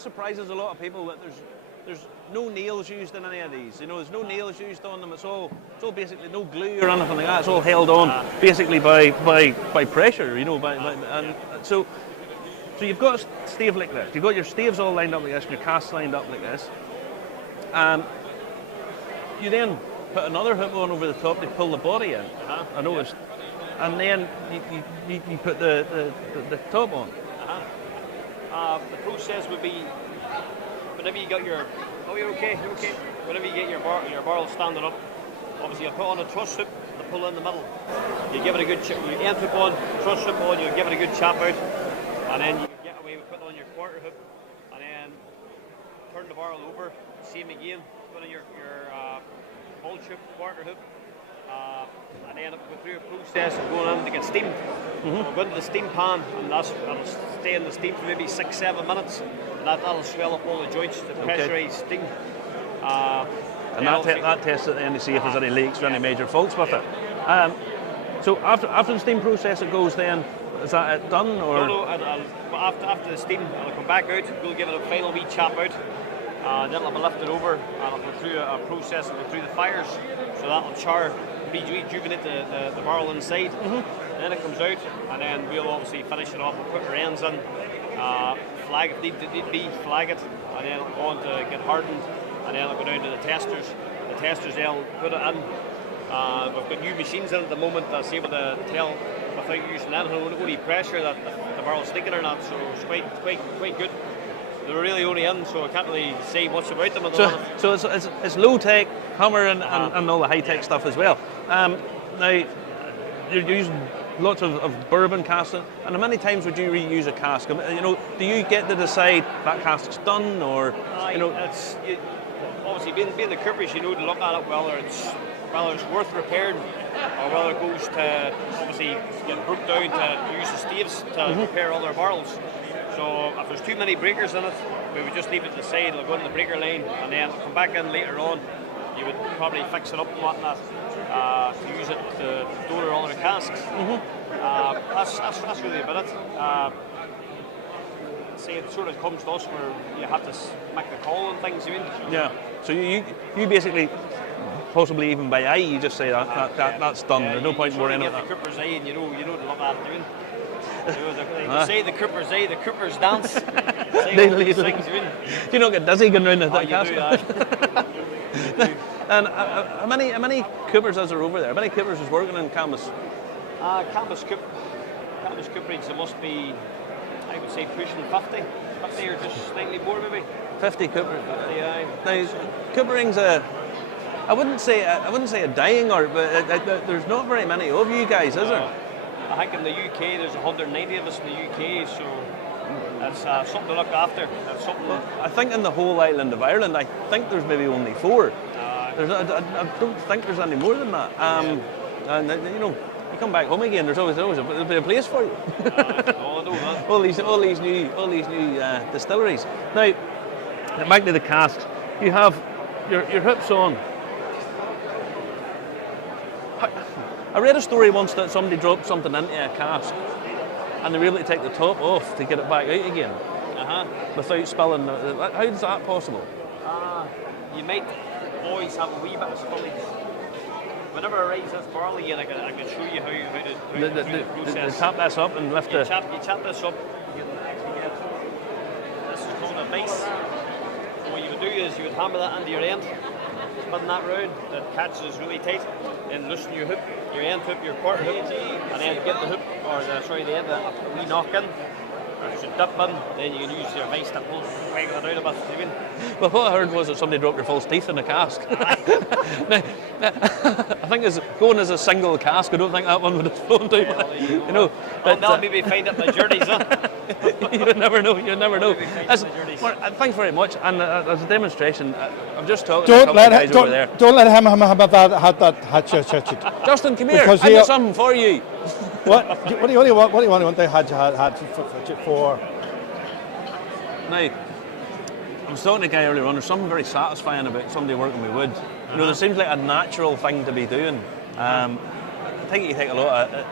Surprises a lot of people that there's no nails used in any of these. You know, there's no nails used on them. It's all basically no glue or anything like that. It's all held on basically by pressure. You know, and so you've got a stave like this. You've got your staves all lined up like this, and your casts lined up like this. You then put another hook on over the top to pull the body in. I noticed, and then you put the top on. The process would be whenever you got your you're okay. Whenever you get your barrel standing up, obviously you put on a truss hook to pull in the middle. You give it a good you end hook on, truss hook on, you give it a good chap out, and then you get away with putting on your quarter hook, and then turn the barrel over, same again, put in your full hoop, quarter hoop, and then go through a process of going on to get steamed. We'll go into the steam pan, and that'll stay in the steam for maybe 6-7 minutes, and that'll swell up all the joints, the pressurised steam. And that tests it then to see if there's any leaks or any major faults with it. So after the steam process it goes then, is that it done? Or? No, after the steam, it'll come back out, we'll give it a final wee chap out, then it'll be lifted over, and it'll go through a process, it'll go through the fires, so that'll char, rejuvenate the barrel inside. Then it comes out, and then we'll obviously finish it off, we'll put our ends in, flag if need be, flag it, and then it'll go on to get hardened, and then it'll go down to the testers. The testers, they'll put it in. We've got new machines in at the that that's able to tell without using anything, only pressure, that the barrel's leaking or not, so it's quite good. They're really only in, so I can't really say much about them at the moment. So it's low tech, hammer and all the high tech stuff as well. Now, you're using lots of bourbon casting, and how many times would you reuse a cask? Do you get to decide that cask's done, or obviously being the coopers, to look at it whether it's worth repairing, or whether it goes to obviously get broke down to use the staves to repair all their barrels. So if there's too many breakers in it, we would just leave it to the side, it'll go in the breaker line, and then it'll come back in later on. You would probably fix it up and whatnot to use it to door all their casks. That's really about it. Say it sort of comes to us where you have to make the call and things. Yeah. So you basically, possibly even by eye, you just say that's done. There's no point worrying about that. The cooper's eye, and you know to look at it doing. They say the cooper's eye, the cooper's dance. Do you not get dizzy going round that cask? And how many coopers is there over there? How many coopers is working in Canvas? Canvas cooperage, there must be, I would say, pushing 50 or just slightly more maybe. 50 coopers. Now, coopering's I wouldn't say a dying art, but there's not very many of you guys, is there? I think in the UK there's 190 of us in the UK, so that's something to look after. That's something. Well, I think in the whole island of Ireland, I think there's maybe only 4. I don't think there's any more than that. And you come back home again. There'll be a place for you. all these new distilleries. Now, back to the casks. You have your hoops on. I read a story once that somebody dropped something into a cask, and they were able to take the top off to get it back out again without spilling. How is that possible? You might always have a wee bit of spillage. Whenever I raise this barley, I can show you how to do the process. You tap this up and lift it. You tap this up. You get this is called a base. So what you would do is you would hammer that into your end, spin that round. The catch is really tight. Then loosen your hoop, your end hoop, your quarter hoop, and then get the hoop the end a wee knock in. Or you should dip in, then you can use your vice to pull it out a bit. Well, what I heard was that somebody dropped your false teeth in a cask. Now, I think it's going as a single cask. I don't think that one would have flown too much. But they'll maybe find it in the journeys, You never know. Thanks very much. And as a demonstration, I'm just talking to a couple of guys over there. Don't let him have that. Justin, come here. I've got something for you. What do you want the hatchet for? Now, I was talking to a guy earlier on. There's something very satisfying about somebody working with wood. There seems like a natural thing to be doing. I think you take a lot of.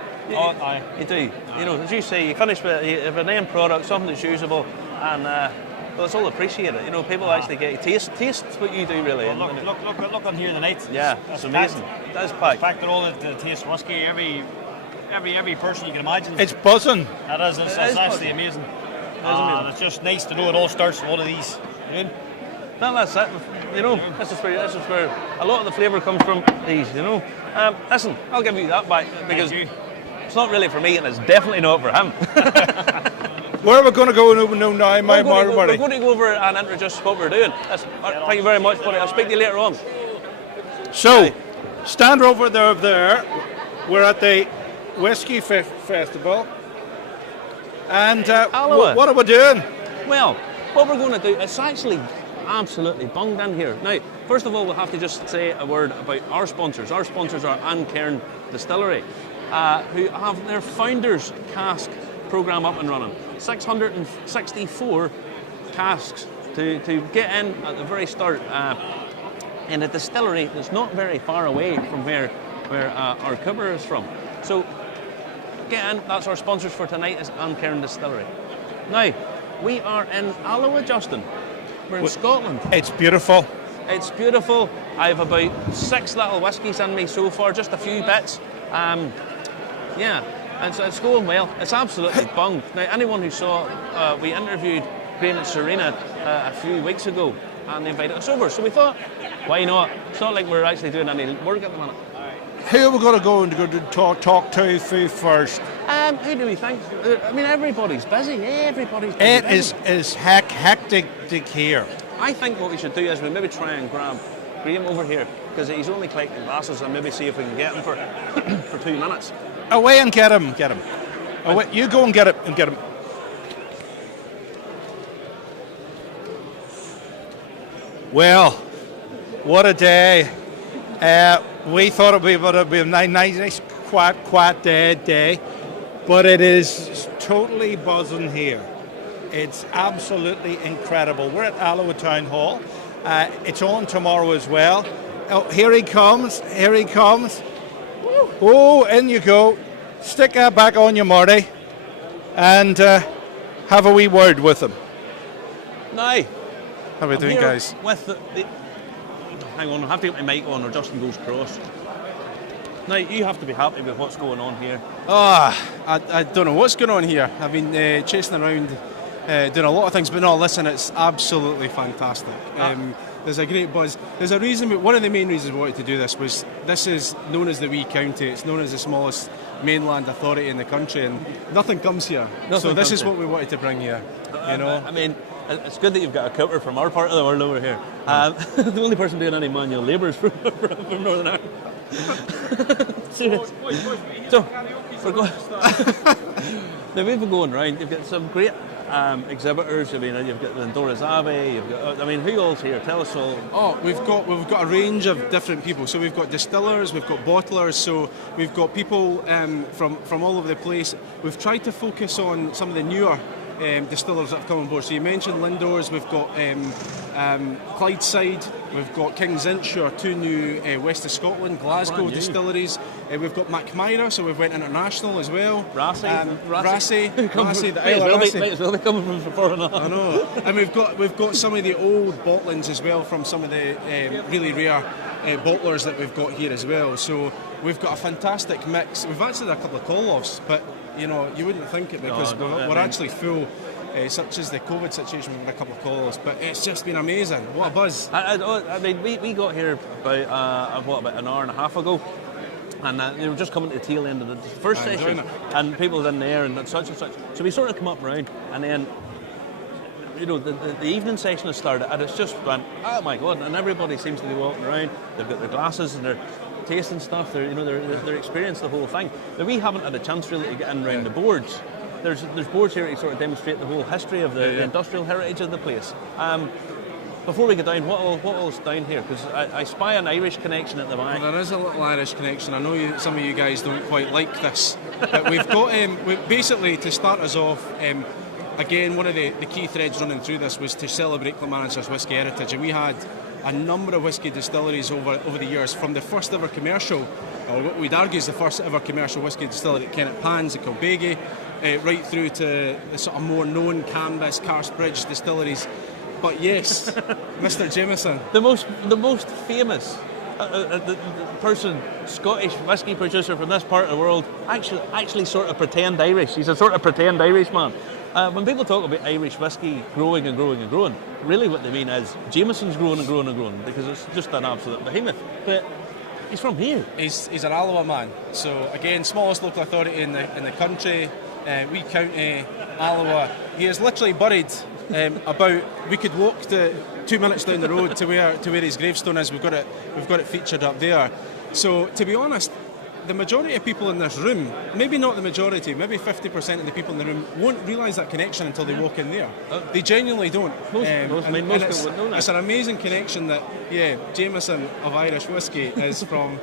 You do. As you say, you finish with an end product, something that's usable, and well, it's all appreciated. People actually get taste what you do, really. Well, look on here tonight. Yeah, it's amazing. It is packed. It's packed with all the taste whiskey. Every person you can imagine. It's buzzing. It is. It's actually amazing. It's just nice to know it all starts with one of these. No, that's it. This is where a lot of the flavour comes from. These, Listen, I'll give you that back because it's not really for me, and it's definitely not for him. Where are we going to go now, We're going to go over and introduce what we're doing. Thank you very much, buddy. I'll speak to you later on. So, stand over there. We're at the Whisky Festival. And Alloa. What are we doing? Well, what we're going to do, it's actually absolutely bunged in here. Now, first of all, we'll have to just say a word about our sponsors. Our sponsors are Cairn Distillery, who have their Founders Cask programme up and running. 664 casks to get in at the very start in a distillery that's not very far away from where our cupboard is from. So get in, that's our sponsors for tonight, is Cairn Distillery. Now, we are in Alloa, Justin. We're in Scotland. It's beautiful. It's beautiful. I have about 6 little whiskies in me so far, just a few bits. Yeah, and so it's going well. It's absolutely bunged. Now, anyone who saw, we interviewed Graham and Serena a few weeks ago, and they invited us over. So we thought, why not? It's not like we're actually doing any work at the minute. Who are we going to go and talk to first? Who do we think? I mean, everybody's busy. Everybody's busy. It is hectic here. I think what we should do is we maybe try and grab Graham over here, because he's only collecting glasses, and maybe see if we can get him for for 2 minutes. Away and get him. Away, you go and get him. Well, what a day. We thought it would be a nice, quiet day, but it is totally buzzing here. It's absolutely incredible. We're at Alloa Town Hall. It's on tomorrow as well. Oh, here he comes. Oh, in you go. Stick that back on you, Marty, and have a wee word with him. Now, How are we doing, guys? With hang on, I have to get my mic on or Justin goes cross. Now, you have to be happy with what's going on here. I don't know what's going on here. I've been chasing around doing a lot of things, but no, listen, it's absolutely fantastic. There's a great buzz. There's a reason, one of the main reasons we wanted to do this was this is known as the wee county. It's known as the smallest mainland authority in the country, and nothing comes here. So this is what we wanted to bring here. You know, I mean, it's good that you've got a cooper from our part of the world over here. The only person doing any manual labour is from Northern Ireland. So, we're going. Now, we've been going round. You've got some great exhibitors. I mean, you've got the Dora's Abbey. You've got, I mean, who all's here? Tell us all. Oh, we've got a range of different people. So we've got distillers, we've got bottlers. So we've got people from all over the place. We've tried to focus on some of the newer distillers that have come on board. So you mentioned Lindors, we've got Clydeside, we've got King's Inshore, 2 new West of Scotland, Glasgow distilleries. We've got McMyra, so we've went international as well. Rassy, the Isle of Rassy. Might as well be coming from foreign. I know. And we've got some of the old bottlings as well from some of the really rare bottlers that we've got here as well. So we've got a fantastic mix. We've actually had a couple of call-offs, but you know, you wouldn't think it because we're actually full, such as the COVID situation. We've had a couple of calls, but it's just been amazing. What a buzz! I mean, we got here about an hour and a half ago, and they were just coming to the tail end of the first session, and people was in there and such and such. So we sort of come up round, and then you know the evening session has started, and it's just went, oh my god! And everybody seems to be walking around. They've got their glasses and they're tasting stuff. They're experiencing the whole thing. Now, we haven't had a chance really to get in around the boards. There's boards here to sort of demonstrate the whole history of the industrial heritage of the place. Before we get down, what all's down here? Because I spy an Irish connection at the back. Well, there is a little Irish connection. I know some of you guys don't quite like this, but we've got basically to start us off. Again, one of the key threads running through this was to celebrate Clackmannanshire whisky heritage, and we had a number of whisky distilleries over the years, from the first ever commercial, or what we'd argue is the first ever commercial whisky distillery at Kennet Pans, at Kilbeggie, right through to the sort of more known Canvas, Carstbridge distilleries. But yes, Mr. Jameson, the most famous the person, Scottish whisky producer from this part of the world, actually sort of pretend Irish. He's a sort of pretend Irish man. When people talk about Irish whisky growing and growing and growing, really what they mean is Jameson's growing and growing and growing, because it's just an absolute behemoth. But he's from here. He's an Alloa man. So again, smallest local authority in the country, wee county, Alloa. He is literally buried we could walk 2 minutes down the road to where his gravestone is. We've got it featured up there. So to be honest, the majority of people in this room, maybe not the majority, maybe 50% of the people in the room won't realise that connection until they walk in there. They genuinely don't. Most people wouldn't know that. It's an amazing connection that, Jameson of Irish Whisky is from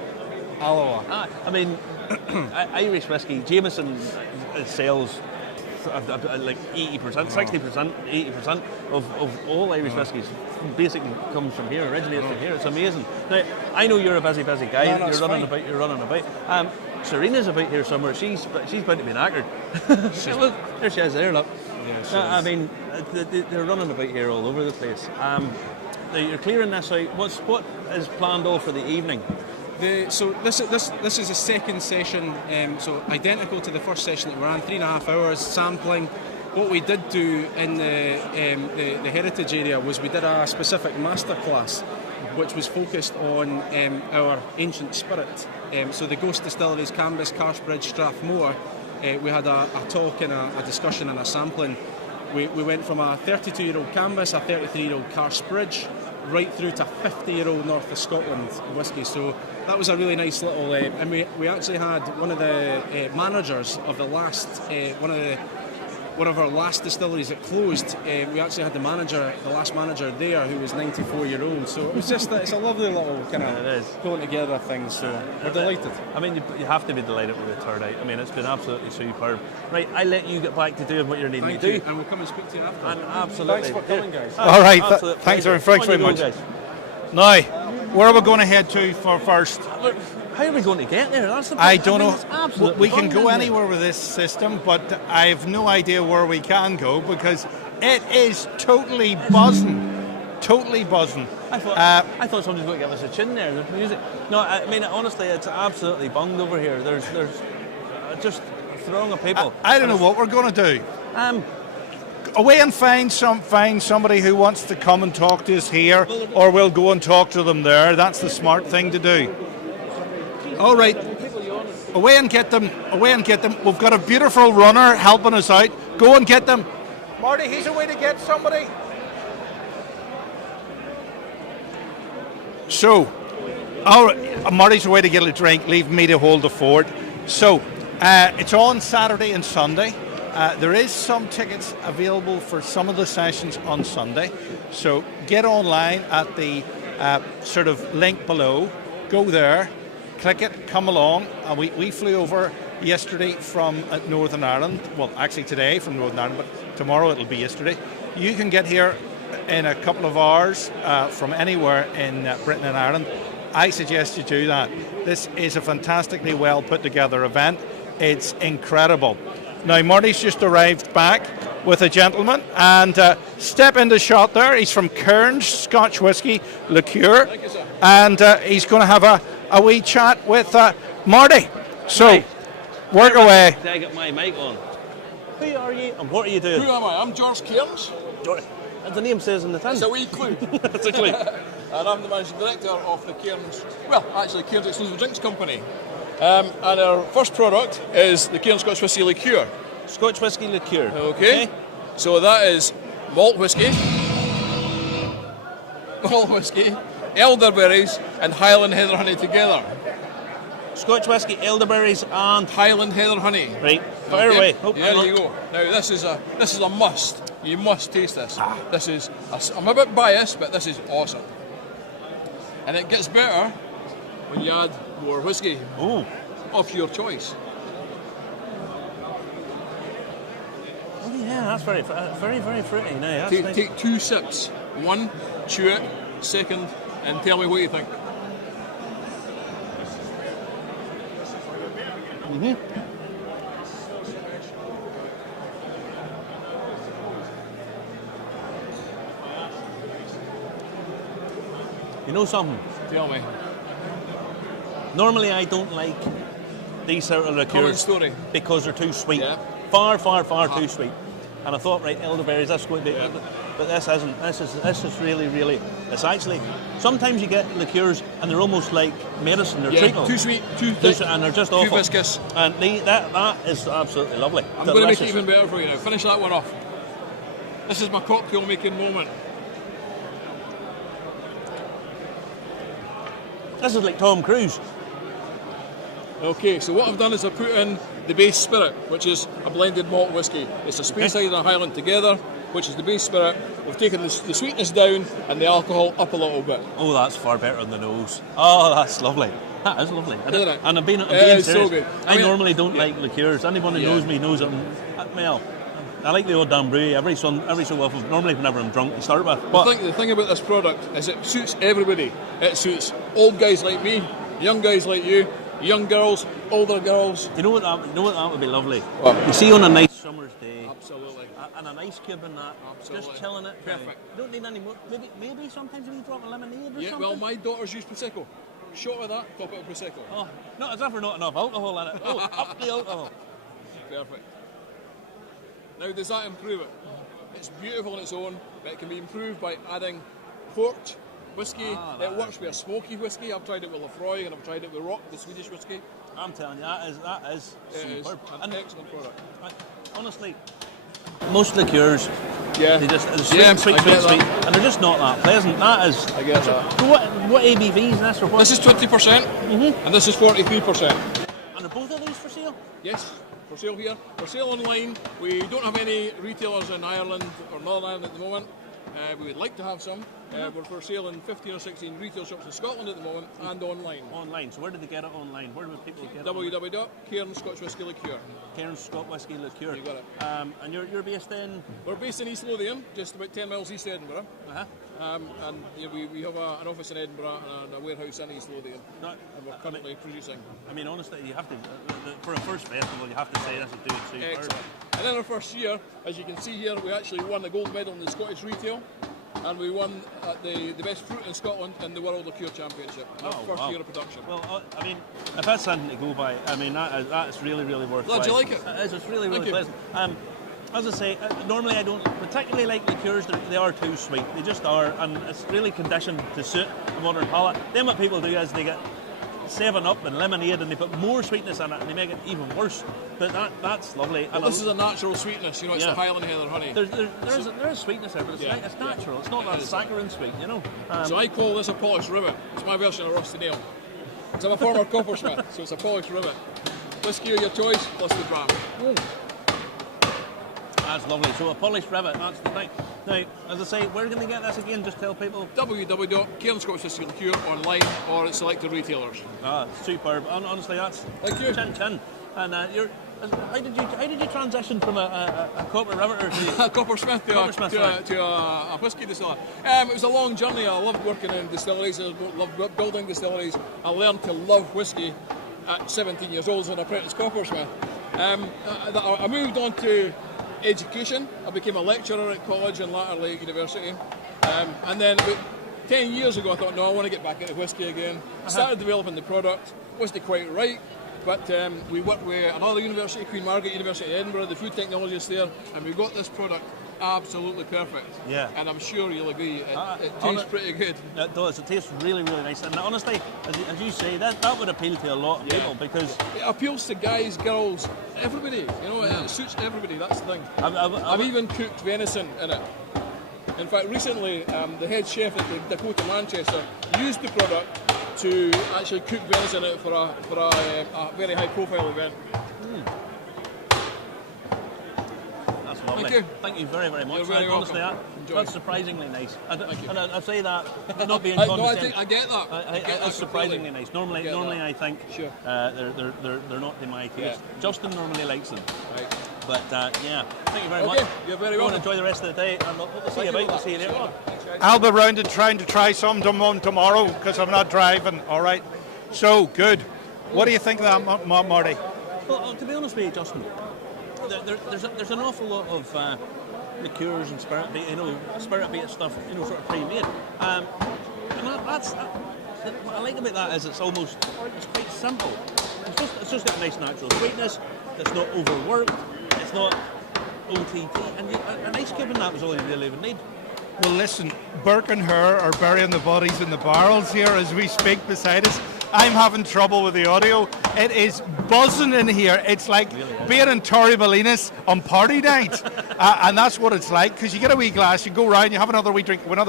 Alloa. I mean, Irish whiskey, Jameson sells like 80%, 60%, 80% of all Irish whiskies basically comes from here, originates from here. It's amazing. Now, I know you're a busy guy. You're running about. Serena's about here somewhere. She's about to be knackered. There she is. There, look. Yeah, I mean, they're running about here all over the place. Now you're clearing this out. What is planned all for the evening? So this is a second session, so identical to the first session that we ran, 3.5 hours sampling. What we did do in the heritage area was we did a specific masterclass, which was focused on our ancient spirit. So the Ghost Distilleries, Cambus, Carsbridge, Strathmore. We had a talk and a discussion and a sampling. We went from a 32-year-old Cambus, a 33-year-old Carsbridge, right through to a 50-year-old North of Scotland whisky. So that was a really nice little, and we actually had one of the managers of the last, one of our last distilleries that closed. We actually had the last manager there, who was 94-year-old. So it was just, it's a lovely little kind of pulling together thing. So we're delighted. I mean, you have to be delighted with the turnout. I mean, it's been absolutely superb. Right, I'll let you get back to doing what you're needing to do. And we'll come and speak to you after. And absolutely. Thanks for coming, guys. All right, Thanks very much. Guys. Now, where are we going to head to for first? Look, how are we going to get there? That's the I don't know. It's absolutely We can go bungling anywhere with this system, but I have no idea where we can go because it is totally buzzing. Totally buzzing. I thought somebody was going to give us a chin there. There's music. No, I mean, honestly, it's absolutely bunged over here. There's just a throng of people. I don't know what we're going to do. Away and find somebody who wants to come and talk to us here, or we'll go and talk to them there. That's the smart thing to do. All right, away and get them. We've got a beautiful runner helping us out. Go and get them. Marty, he's away to get somebody. So, Marty's away to get a drink, leave me to hold the fort. So, it's on Saturday and Sunday. There is some tickets available for some of the sessions on Sunday. So get online at the sort of link below. Go there, click it, come along. We flew over yesterday from Northern Ireland. Well, actually today from Northern Ireland, but tomorrow it'll be yesterday. You can get here in a couple of hours from anywhere in Britain and Ireland. I suggest you do that. This is a fantastically well put together event. It's incredible. Now, Marty's just arrived back with a gentleman, and step into shot there. He's from Cairns Scotch Whisky Liqueur. Thank you, sir. And he's going to have a wee chat with Marty. So, work away. Did I get my mic on? Who are you and what are you doing? Who am I? I'm George Cairns. As the name says in the tin. It's a wee clue. It's a clue. And I'm the managing director of the Cairns, Cairns Exclusive Drinks Company. And our first product is the Cairns Scotch Whisky Liqueur. Scotch Whisky Liqueur. Okay. So that is malt whisky, elderberries, and Highland heather honey together. Scotch Whisky, elderberries, and Highland heather honey. Right. Fire away. Oh, there you go. Now this is a must. You must taste this. I'm a bit biased, but this is awesome. And it gets better when you add more whiskey of your choice. Oh yeah, that's very, very fruity. No, that's Take 2 sips. 1, chew it. 2nd, and tell me what you think. You know something? Tell me. Normally I don't like these sort of Common liqueurs story. because they're too sweet. Yeah. Far too sweet. And I thought, right, elderberries, that's going to be... But this isn't. This is really, really... It's actually... Sometimes you get liqueurs and they're almost like medicine. They're treatment. Too sweet, too thick, and they're just too awful. viscous. And that is absolutely lovely. I'm going to make it even better for you now. Finish that one off. This is my cocktail making moment. This is like Tom Cruise. Okay, so what I've done is I've put in the base spirit, which is a blended malt whiskey. It's a Speyside and a Highland together, which is the base spirit. We've taken the sweetness down and the alcohol up a little bit. Oh, that's far better than the nose. Oh, that's lovely. That is lovely. Isn't it? And I'm being It's serious. so good. I normally don't like liqueurs. Anyone who knows me knows well, I like the odd damn brew every so often. Normally, whenever I'm drunk, to start with. But The thing about this product is it suits everybody. It suits old guys like me, young guys like you, young girls, older girls. You know what that would be lovely? What? You see, on a nice summer's day, absolutely, and an ice cube in that, absolutely, just chilling it. Perfect. You don't need any more. Maybe sometimes we drop a lemonade or something. Well, my daughters use prosecco. Shot of that, top it with prosecco. Oh, not as if there's not enough alcohol in it. Oh, up the alcohol. Perfect. Now, does that improve it? It's beautiful on its own, but it can be improved by adding port, whiskey. It works with a smoky whiskey. I've tried it with Lafroy and I've tried it with Rock, the Swedish whiskey. I'm telling you, that is superb. An excellent product. Honestly, most liqueurs, they're sweet, and they're just not that pleasant. That is. I get that. So what ABV is this? Or what? This is 20%, and this is 43%. And are both of these for sale? Yes, for sale here. For sale online. We don't have any retailers in Ireland or Northern Ireland at the moment. We would like to have some. We're for sale in 15 or 16 retail shops in Scotland at the moment and online. Online. So where did they get it online? Where would people get it? www.Cairn Scotch Whisky Liqueur. Cairn Scotch Whisky Liqueur. You got it. And you're based in? We're based in East Lothian, just about 10 miles east of Edinburgh. And we have an office in Edinburgh and a warehouse in East Lothian. And we're currently producing. I mean, honestly, you have to, for a first festival, you have to say this is doing superb. Excellent. And in our first year, as you can see here, we actually won the gold medal in the Scottish Retail. And we won the best fruit in Scotland in the World Liqueur Championship. First year of production. Well, I mean, if that's something to go by, I mean, that's really, really worthwhile. Glad you like it. It is. It's really, really pleasant. As I say, normally I don't particularly like liqueurs. They are too sweet. They just are, and it's really conditioned to suit a modern palate. Then what people do is they get 7-Up and lemonade, and they put more sweetness in it, and they make it even worse. But that's lovely. Well, this is a natural sweetness, it's the Highland Heather honey. There is sweetness there, but it's natural. It's not that saccharine sweet, So I call this a polished rivet. It's my version of rusty nail. Because I'm a former coppersmith, so it's a polished rivet. Whiskey of your choice, plus the dram. That's lovely. So a polished rivet, that's the thing. Now, as I say, where can they get this again? Just tell people. www.Cairn Scotch Whisky Liqueur online or at selected retailers. Superb. Honestly, that's thank you. Chin. And how did you transition from a copper riveter to a coppersmith to a whiskey distiller? It was a long journey. I loved working in distilleries. I loved building distilleries. I learned to love whiskey at 17 years old as an apprentice coppersmith. I moved on to education. I became a lecturer at college and later Lake University. And then about 10 years ago I thought, no, I want to get back into whiskey again. Started developing the product. Wasn't quite right, but we worked with another university, Queen Margaret University in Edinburgh, the food technologists there, and we got this product absolutely perfect. Yeah. And I'm sure you'll agree, it tastes pretty good. It does. It tastes really, really nice. And honestly, as you say, that would appeal to a lot of people because it appeals to guys, girls, everybody. It suits everybody. That's the thing. I've even cooked venison in it. In fact, recently, the head chef at the Dakota Manchester used the product to actually cook venison in it for a very high-profile event. Thank you very, very much. You're very honestly, welcome. that's surprisingly nice. Thank you. And I say that not being I condescending. I get that. It's surprisingly nice. Normally I think sure. they're not to my taste. Yeah. Justin normally likes them. Right. But thank you very much. You're very welcome. Enjoy the rest of the day, and we'll see you about. We'll see you later. I'll be round and trying to try some tomorrow because I'm not driving. All right. So good. What do you think of that, Marty? Well, to be honest with you, Justin, there's an awful lot of liqueurs and spirit-based stuff, sort of pre-made. And what I like about that is it's quite simple. It's just got a nice natural sweetness. It's not overworked. It's not OTT. And an ice cube in that was all you really would need. Well, listen, Burke and her are burying the bodies in the barrels here as we speak beside us. I'm having trouble with the audio. It is buzzing in here. It's like being in Torremolinos on party night. And that's what it's like, because you get a wee glass, you go round, you have another wee drink, and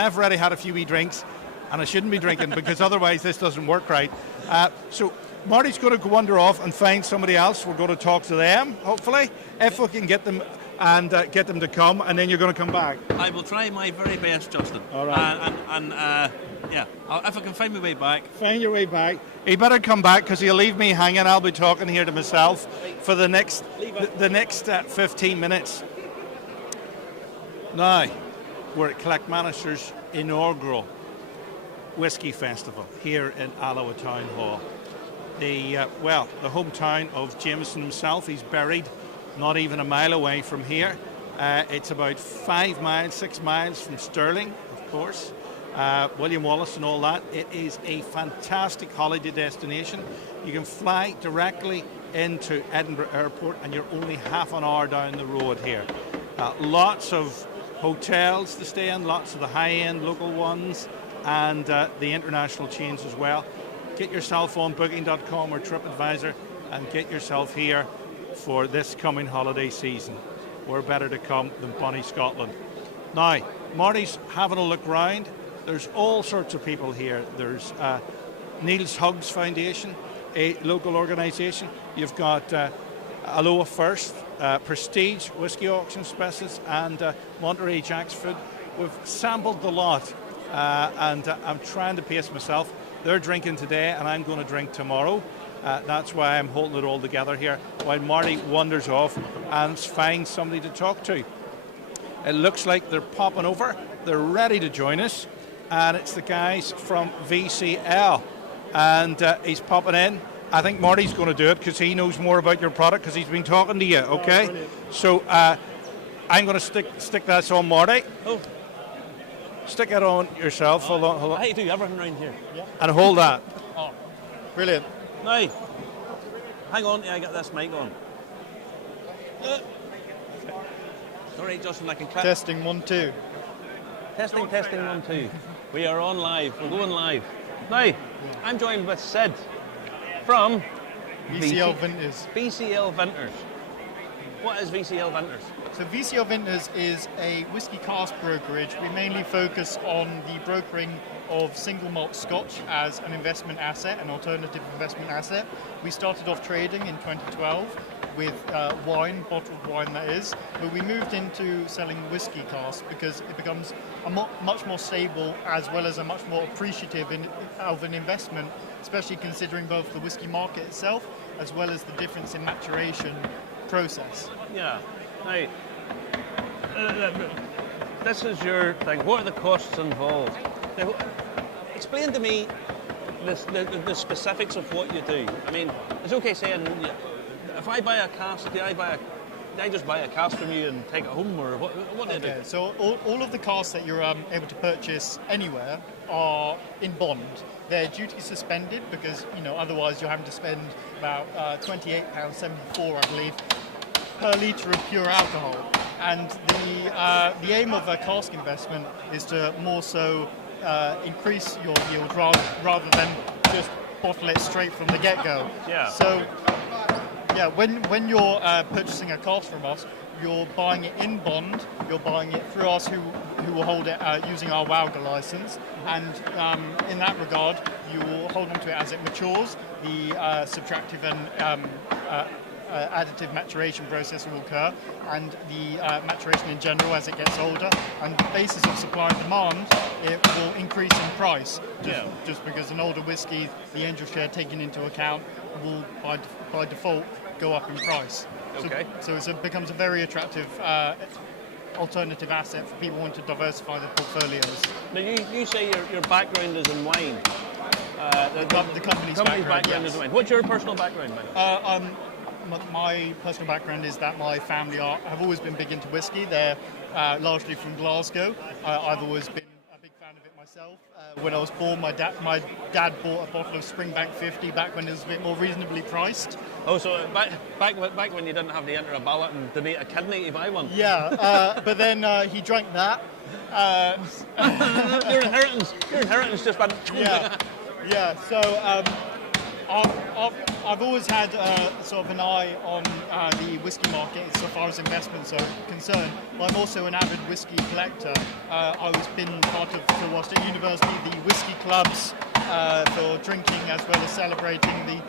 I've already had a few wee drinks, and I shouldn't be drinking because otherwise this doesn't work right. So Marty's going to wander off and find somebody else. We're going to talk to them, hopefully, if we can get them and get them to come, and then you're going to come back. I will try my very best, Justin. All right. If I can find my way back. Find your way back. He better come back because he'll leave me hanging. I'll be talking here to myself for the next 15 minutes. Now, we're at Clackmannanshire inaugural Whisky Festival here in Alloa Town Hall. The hometown of Jameson himself. He's buried not even a mile away from here. It's about 6 miles from Stirling, of course. William Wallace and all that. It is a fantastic holiday destination. You can fly directly into Edinburgh Airport and you're only half an hour down the road here. Lots of hotels to stay in, lots of the high-end local ones, and the international chains as well. Get yourself on booking.com or TripAdvisor and get yourself here for this coming holiday season. We're better to come than Bonnie Scotland. Now, Marty's having a look round. There's all sorts of people here. There's Neil's Hugs Foundation, a local organisation. You've got Alloa First, Prestige Whisky Auction Specialists, and Monterey Jack's Food. We've sampled the lot, and I'm trying to pace myself. They're drinking today, and I'm going to drink tomorrow. That's why I'm holding it all together here, while Marty wanders off and finds somebody to talk to. It looks like they're popping over. They're ready to join us, and it's the guys from VCL, and he's popping in. I think Marty's going to do it because he knows more about your product because he's been talking to you, okay? So I'm going to stick that on Marty. Oh. Stick it on yourself. Hold on. I do everything around here. Yeah. And hold that. Oh. Brilliant. Now, hang on till I get this mic on. All right, Justin, I can clap. Testing 1 2. Testing 1 2. We are on live. We're going live. Now, I'm joined with Sid from VCL Vintners. VCL Vintners. What is VCL Vintners? So VCL Vintners is a whiskey cask brokerage. We mainly focus on the brokering of single malt Scotch as an investment asset, an alternative investment asset. We started off trading in 2012 with wine, bottled wine that is, but we moved into selling whiskey casks because it becomes a much more stable as well as a much more appreciative of an investment, especially considering both the whiskey market itself as well as the difference in maturation process. Yeah. Now, this is your thing. What are the costs involved? Now, explain to me the specifics of what you do. I mean, it's okay saying, if I buy a cask, do I just buy a cask from you and take it home, or what do you do? So all of the casks that you're able to purchase anywhere are in bond. They're duty suspended because, otherwise you're having to spend about £28.74, I believe, per litre of pure alcohol. And the aim of a cask investment is to more so increase your yield rather than just bottle it straight from the get-go. Yeah. So, when you're purchasing a cask from us, you're buying it in bond. You're buying it through us, who will hold it using our WOWGA license. And in that regard, you will hold on to it as it matures. The subtractive and additive maturation process will occur, and the maturation in general as it gets older. And the basis of supply and demand, it will increase in price. Just because an older whiskey, the angel share taken into account, will by default go up in price. Okay. So it becomes a very attractive alternative asset for people who want to diversify their portfolios. Now you say your background is in wine. The company's background is in wine. What's your personal background, man? My personal background is that my family have always been big into whiskey. They're largely from Glasgow. I've always been a big fan of it myself. When I was born, my dad bought a bottle of Springbank 50 back when it was a bit more reasonably priced. Oh, so back when you didn't have to enter a ballot and donate a kidney to buy one. Yeah, but then he drank that. Your inheritance just went. Yeah. So I've always had sort of an eye on the whiskey market so far as investments are concerned. But I'm also an avid whiskey collector. I've been part of, whilst at university, the whiskey clubs for drinking as well as celebrating the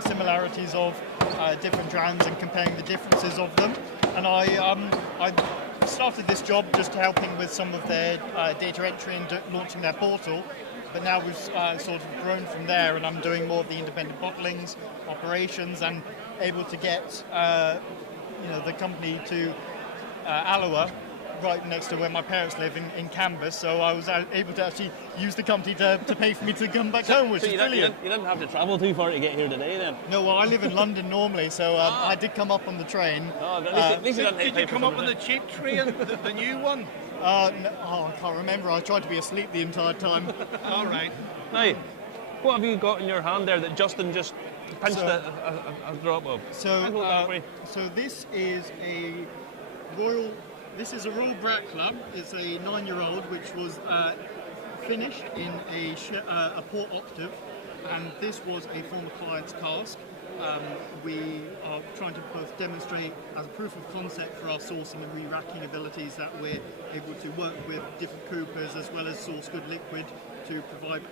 similarities of different brands and comparing the differences of them. And I started this job just helping with some of their data entry and launching their portal. But now we've sort of grown from there, and I'm doing more of the independent bottlings, operations, and able to get the company to Alloa, right next to where my parents live in Canvas. So I was able to actually use the company to pay for me to come back home, which is brilliant. You didn't have to travel too far to get here today, then? No, well, I live in London normally, so I did come up on the train. Oh, at least you didn't Did you come up on the cheap train, the new one? No, I can't remember. I tried to be asleep the entire time. All right. Now, what have you got in your hand there that Justin just pinched a drop of? So this is a Royal Brat Club. It's a 9-year-old which was finished in a port octave, and this was a former client's cask. We are trying to both demonstrate as a proof of concept for our sourcing and re-racking abilities that we're able to work with different coopers as well as source good liquid to provide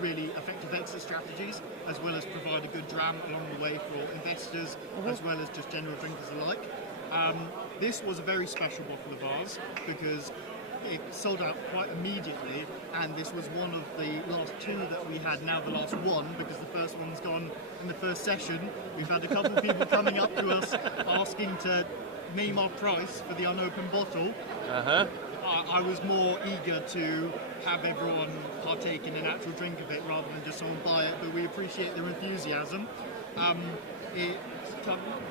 really effective exit strategies, as well as provide a good dram along the way for investors as well as just general drinkers alike. This was a very special bottle of ours because it sold out quite immediately, and this was one of the last 2 that we had, now the last 1, because the first one's gone in the first session. We've had a couple of people coming up to us asking to name our price for the unopened bottle. I was more eager to have everyone partake in an actual drink of it rather than just someone buy it, but we appreciate their enthusiasm.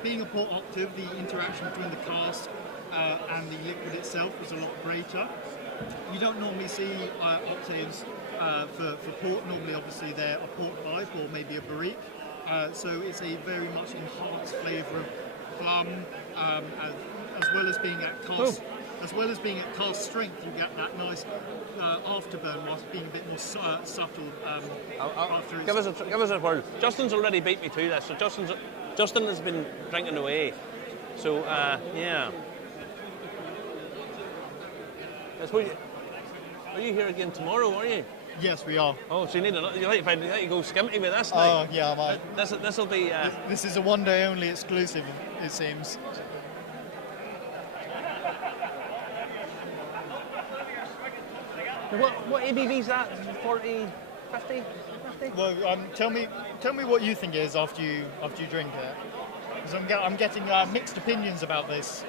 Being a port octave, the interaction between the cask and the liquid itself was a lot greater. You don't normally see octaves for port. Normally, obviously, they're a port pipe or maybe a barrique. So it's a very much enhanced flavour of plum, as well as being at cask. As well as being at cask strength, you get that nice afterburn whilst being a bit more subtle. Give us a word. Justin's already beat me to this, so Justin has been drinking away. So yeah. Are you here again tomorrow? Are you? Yes, we are. Oh, so you need to go skimpy with this. Oh, yeah, I might. This will be. This is a one-day only exclusive, it seems. What ABV is that? 40, 50? Well, tell me what you think it is after you drink it. Because I'm getting mixed opinions about this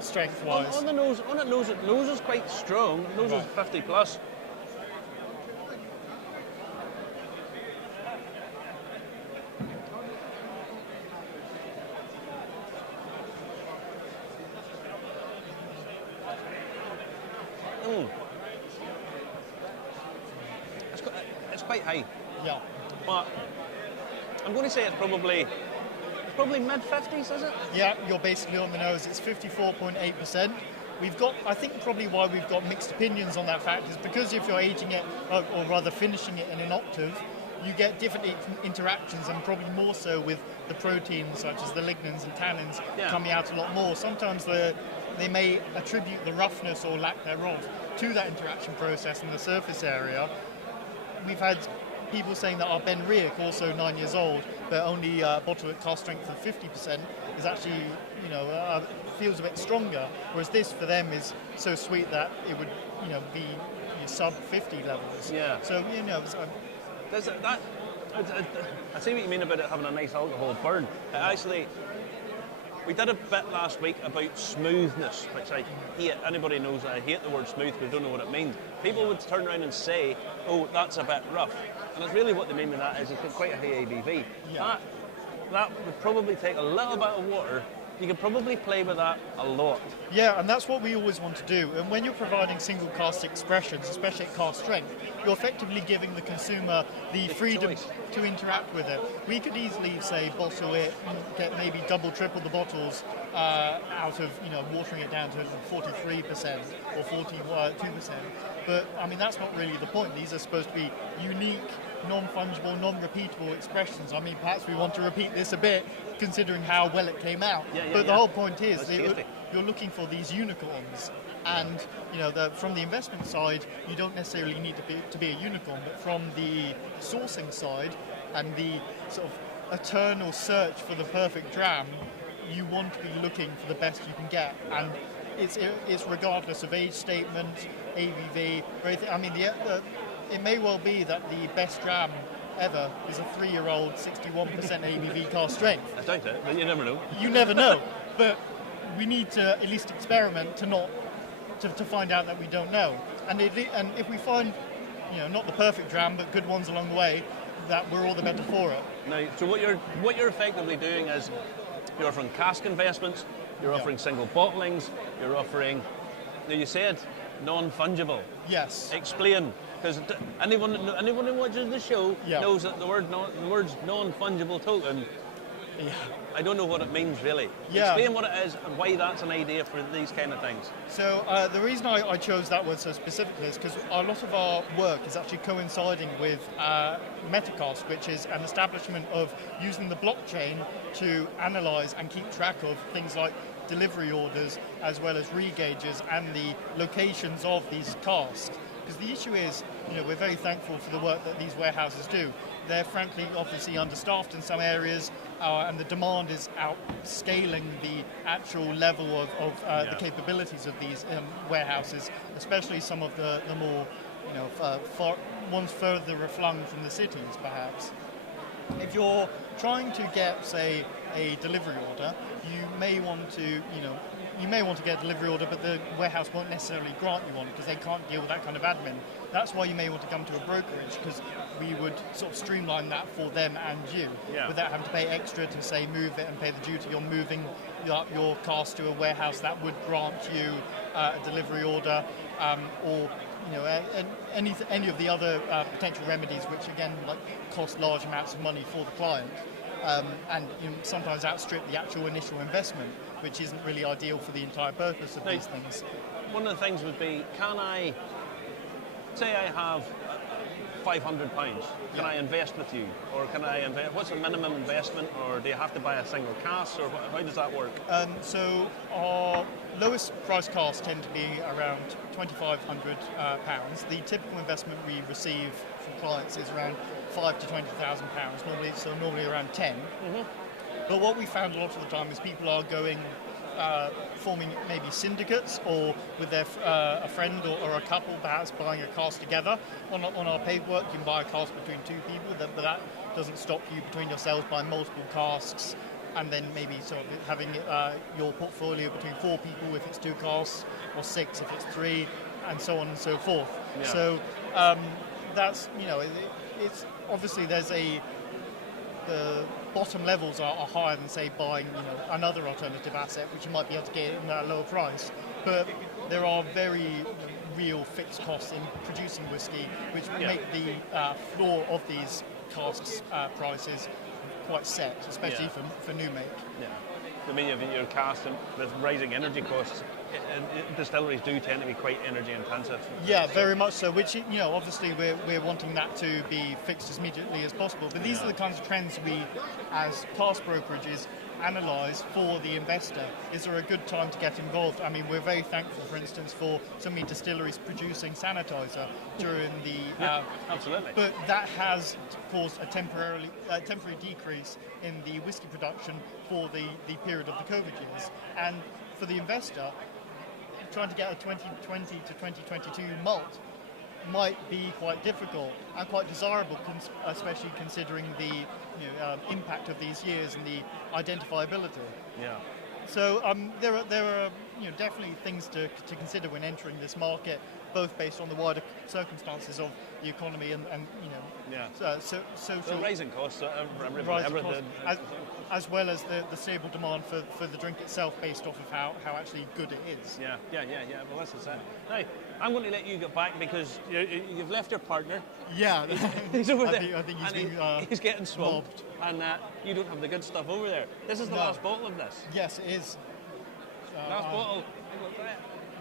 strength-wise. On the nose, it nose is quite strong. Nose is 50 plus. It's quite high. Yeah. But I'm going to say it's probably mid-50s, is it? Yeah, you're basically on the nose. It's 54.8%. We've got, I think probably why we've got mixed opinions on that fact is because if you're aging it, or rather finishing it in an octave, you get different interactions, and probably more so with the proteins such as the lignans and tannins coming out a lot more. Sometimes they may attribute the roughness or lack thereof to that interaction process in the surface area. We've had people saying that our Ben Riach, also 9 years old, but only bottle at cask strength of 50%, is actually, feels a bit stronger. Whereas this for them is so sweet that it would, be sub 50 levels. Yeah. So There's that. I see what you mean about it having a nice alcohol burn. Actually, we did a bit last week about smoothness, which I hate. Anybody knows that I hate the word smooth, but don't know what it means. People would turn around and say, "Oh, that's a bit rough," and it's really what they mean by that is it's got quite a high ABV. Yeah. That would probably take a little bit of water. You could probably play with that a lot. Yeah, and that's what we always want to do. And when you're providing single cask expressions, especially at cask strength, you're effectively giving the consumer the freedom to interact with it. We could easily, say, bottle it, get maybe double, triple the bottles out of, watering it down to 43% or 42%. But, that's not really the point. These are supposed to be unique, non-fungible, non-repeatable expressions. Perhaps we want to repeat this a bit, considering how well it came out. But the whole point is you're looking for these unicorns. And, from the investment side, you don't necessarily need to be a unicorn, but from the sourcing side and the sort of eternal search for the perfect dram. You want to be looking for the best you can get, and it's regardless of age statement, ABV, or anything. I mean, it may well be that the best dram ever is a 3-year-old 61% ABV cask strength. I doubt it, but you never know. You never know, but we need to at least experiment to find out that we don't know. And if we find, not the perfect dram, but good ones along the way, that we're all the better for it. Now, so what you're effectively doing is you're offering cask investments, you're offering single bottlings, you're offering, you said, non-fungible. Yes. Explain, because anyone who watches the show knows that the words non-fungible token. Yeah. I don't know what it means really. Yeah. Explain what it is and why that's an idea for these kind of things. So the reason I chose that word so specifically is because a lot of our work is actually coinciding with Metacast, which is an establishment of using the blockchain to analyse and keep track of things like delivery orders as well as regauges and the locations of these casks. Because the issue is, we're very thankful for the work that these warehouses do. They're frankly obviously understaffed in some areas, and the demand is outscaling the actual level of the capabilities of these warehouses, especially some of the more ones further flung from the cities, perhaps. If you're trying to get, say, a delivery order, you may want to get a delivery order, but the warehouse won't necessarily grant you one because they can't deal with that kind of admin. That's why you may want to come to a brokerage, because we would sort of streamline that for them and you, without having to pay extra to, say, move it and pay the duty on moving your cask to a warehouse that would grant you a delivery order, or any of the other potential remedies, which again cost large amounts of money for the client, and sometimes outstrip the actual initial investment, which isn't really ideal for the entire purpose of these things. One of the things would be, can I say I have £500? Can I invest with you, or can I invest? What's the minimum investment, or do you have to buy a single cask, or how does that work? So our lowest price casks tend to be around £2,500. The typical investment we receive from clients is around £5,000 to £20,000 normally around 10. Mm-hmm. But what we found a lot of the time is people are going, forming maybe syndicates, or with a friend or a couple perhaps buying a cask together. On our paperwork, you can buy a cask between 2 people, but that doesn't stop you between yourselves buying multiple casks, and then maybe sort of having your portfolio between 4 people if it's 2 casks, or 6 if it's 3, and so on and so forth. Yeah. So that's, it's obviously the bottom levels are higher than, say, buying another alternative asset, which you might be able to get at a lower price. But there are very real fixed costs in producing whiskey, which make the floor of these casks prices quite set, especially for new make. Yeah. I mean, your cask with rising energy costs, distilleries do tend to be quite energy intensive. Yeah, very much so, which, obviously we're wanting that to be fixed as immediately as possible. But these are the kinds of trends we, as cask brokerages, analyse for the investor. Is there a good time to get involved? I mean, we're very thankful, for instance, for so many distilleries producing sanitizer during the... absolutely. But that has caused a temporary decrease in the whiskey production for the period of the COVID years. And for the investor, trying to get a 2020 to 2022 malt might be quite difficult and quite desirable, especially considering the impact of these years and the identifiability. Yeah. So there are definitely things to consider when entering this market, both based on the wider circumstances of the economy and social rising costs, as well as the stable demand for the drink itself, based off of how actually good it is. Yeah. Well, that's it. Now, I'm going to let you get back because you've left your partner. Yeah, he's over there. I think he's getting swamped, and you don't have the good stuff over there. This is the last bottle of this. Yes, it is. Last bottle.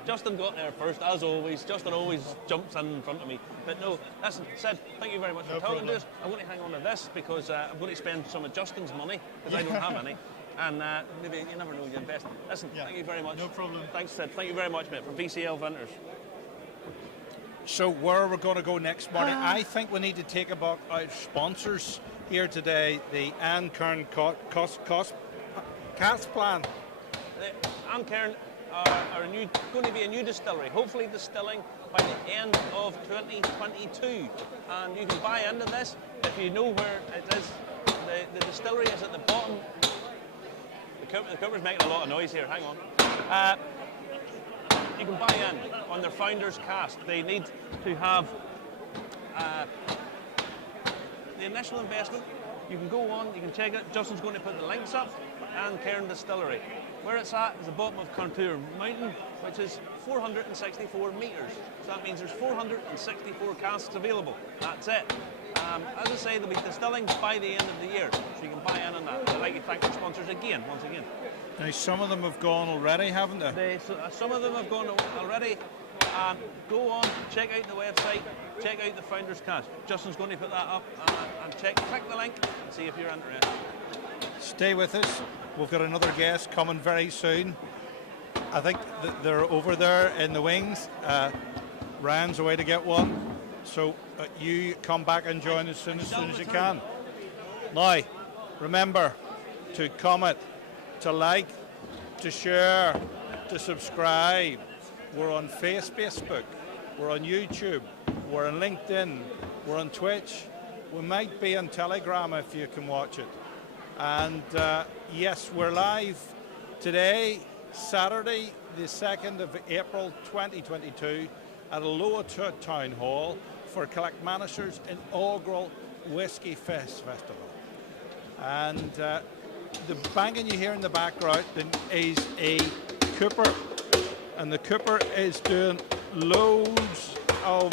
Justin got there first, as always. Justin always jumps in front of me. But no, listen, Sid, thank you very much for talking to us. I'm going to hang on to this because I'm going to spend some of Justin's money, because I don't have any. And maybe you never know, you invest. Listen, thank you very much. No problem. Thanks, Sid. Thank you very much, mate, from VCL Vintners. So where are we going to go next, Marty? I think we need to take about our sponsors here today the Ancairn Cask Plan. Ancairn are going to be a new distillery, hopefully distilling by the end of 2022. And you can buy into this if you know where it is. The distillery is at the bottom. The cooper's making a lot of noise here, hang on. You can buy in on their founder's cask. They need to have the initial investment. You can go on, you can check it. Justin's going to put the links up. Ancairn Distillery. Where it's at is the bottom of Contour Mountain, which is 464 metres. So that means there's 464 casks available. That's it. As I say, they'll be distilling by the end of the year, so you can buy in on that. I'd like to thank our sponsors again, once again. Now, some of them have gone already, haven't they? Some of them have gone already. Go on, check out the website, check out the Founders Cask. Justin's going to put that up and click the link and see if you're interested. Stay with us. We've got another guest coming very soon. I think they're over there in the wings. Ryan's away to get one. So you come back and join as soon as you can. Now, remember to comment, to like, to share, to subscribe. We're on Facebook, we're on YouTube, we're on LinkedIn, we're on Twitch. We might be on Telegram if you can watch it. And yes, we're live today, Saturday, the 2nd of April 2022 at Alloa Town Hall for Clackmannanshire inaugural Whisky Festival. And the banging you hear in the background is a cooper, and the cooper is doing loads of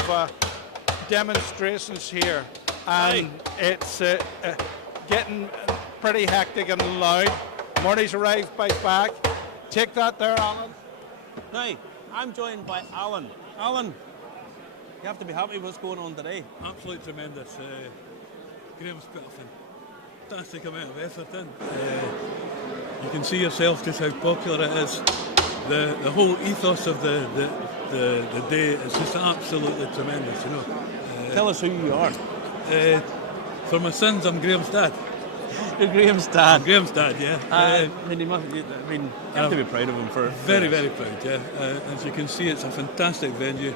demonstrations here, and it's getting pretty hectic and loud. Marty's arrived by back. Take that there, Alan. Now, I'm joined by Alan. Alan, you have to be happy with what's going on today. Absolutely tremendous. Graham's put a fantastic amount of effort in. You can see yourself just how popular it is. The whole ethos of the day is just absolutely tremendous, you know. Tell us who you are. For my sins, I'm Graham's dad. You're Graham's dad? I'm Graham's dad, yeah. You have to be proud of him for... Very, very proud, yeah. As you can see, it's a fantastic venue.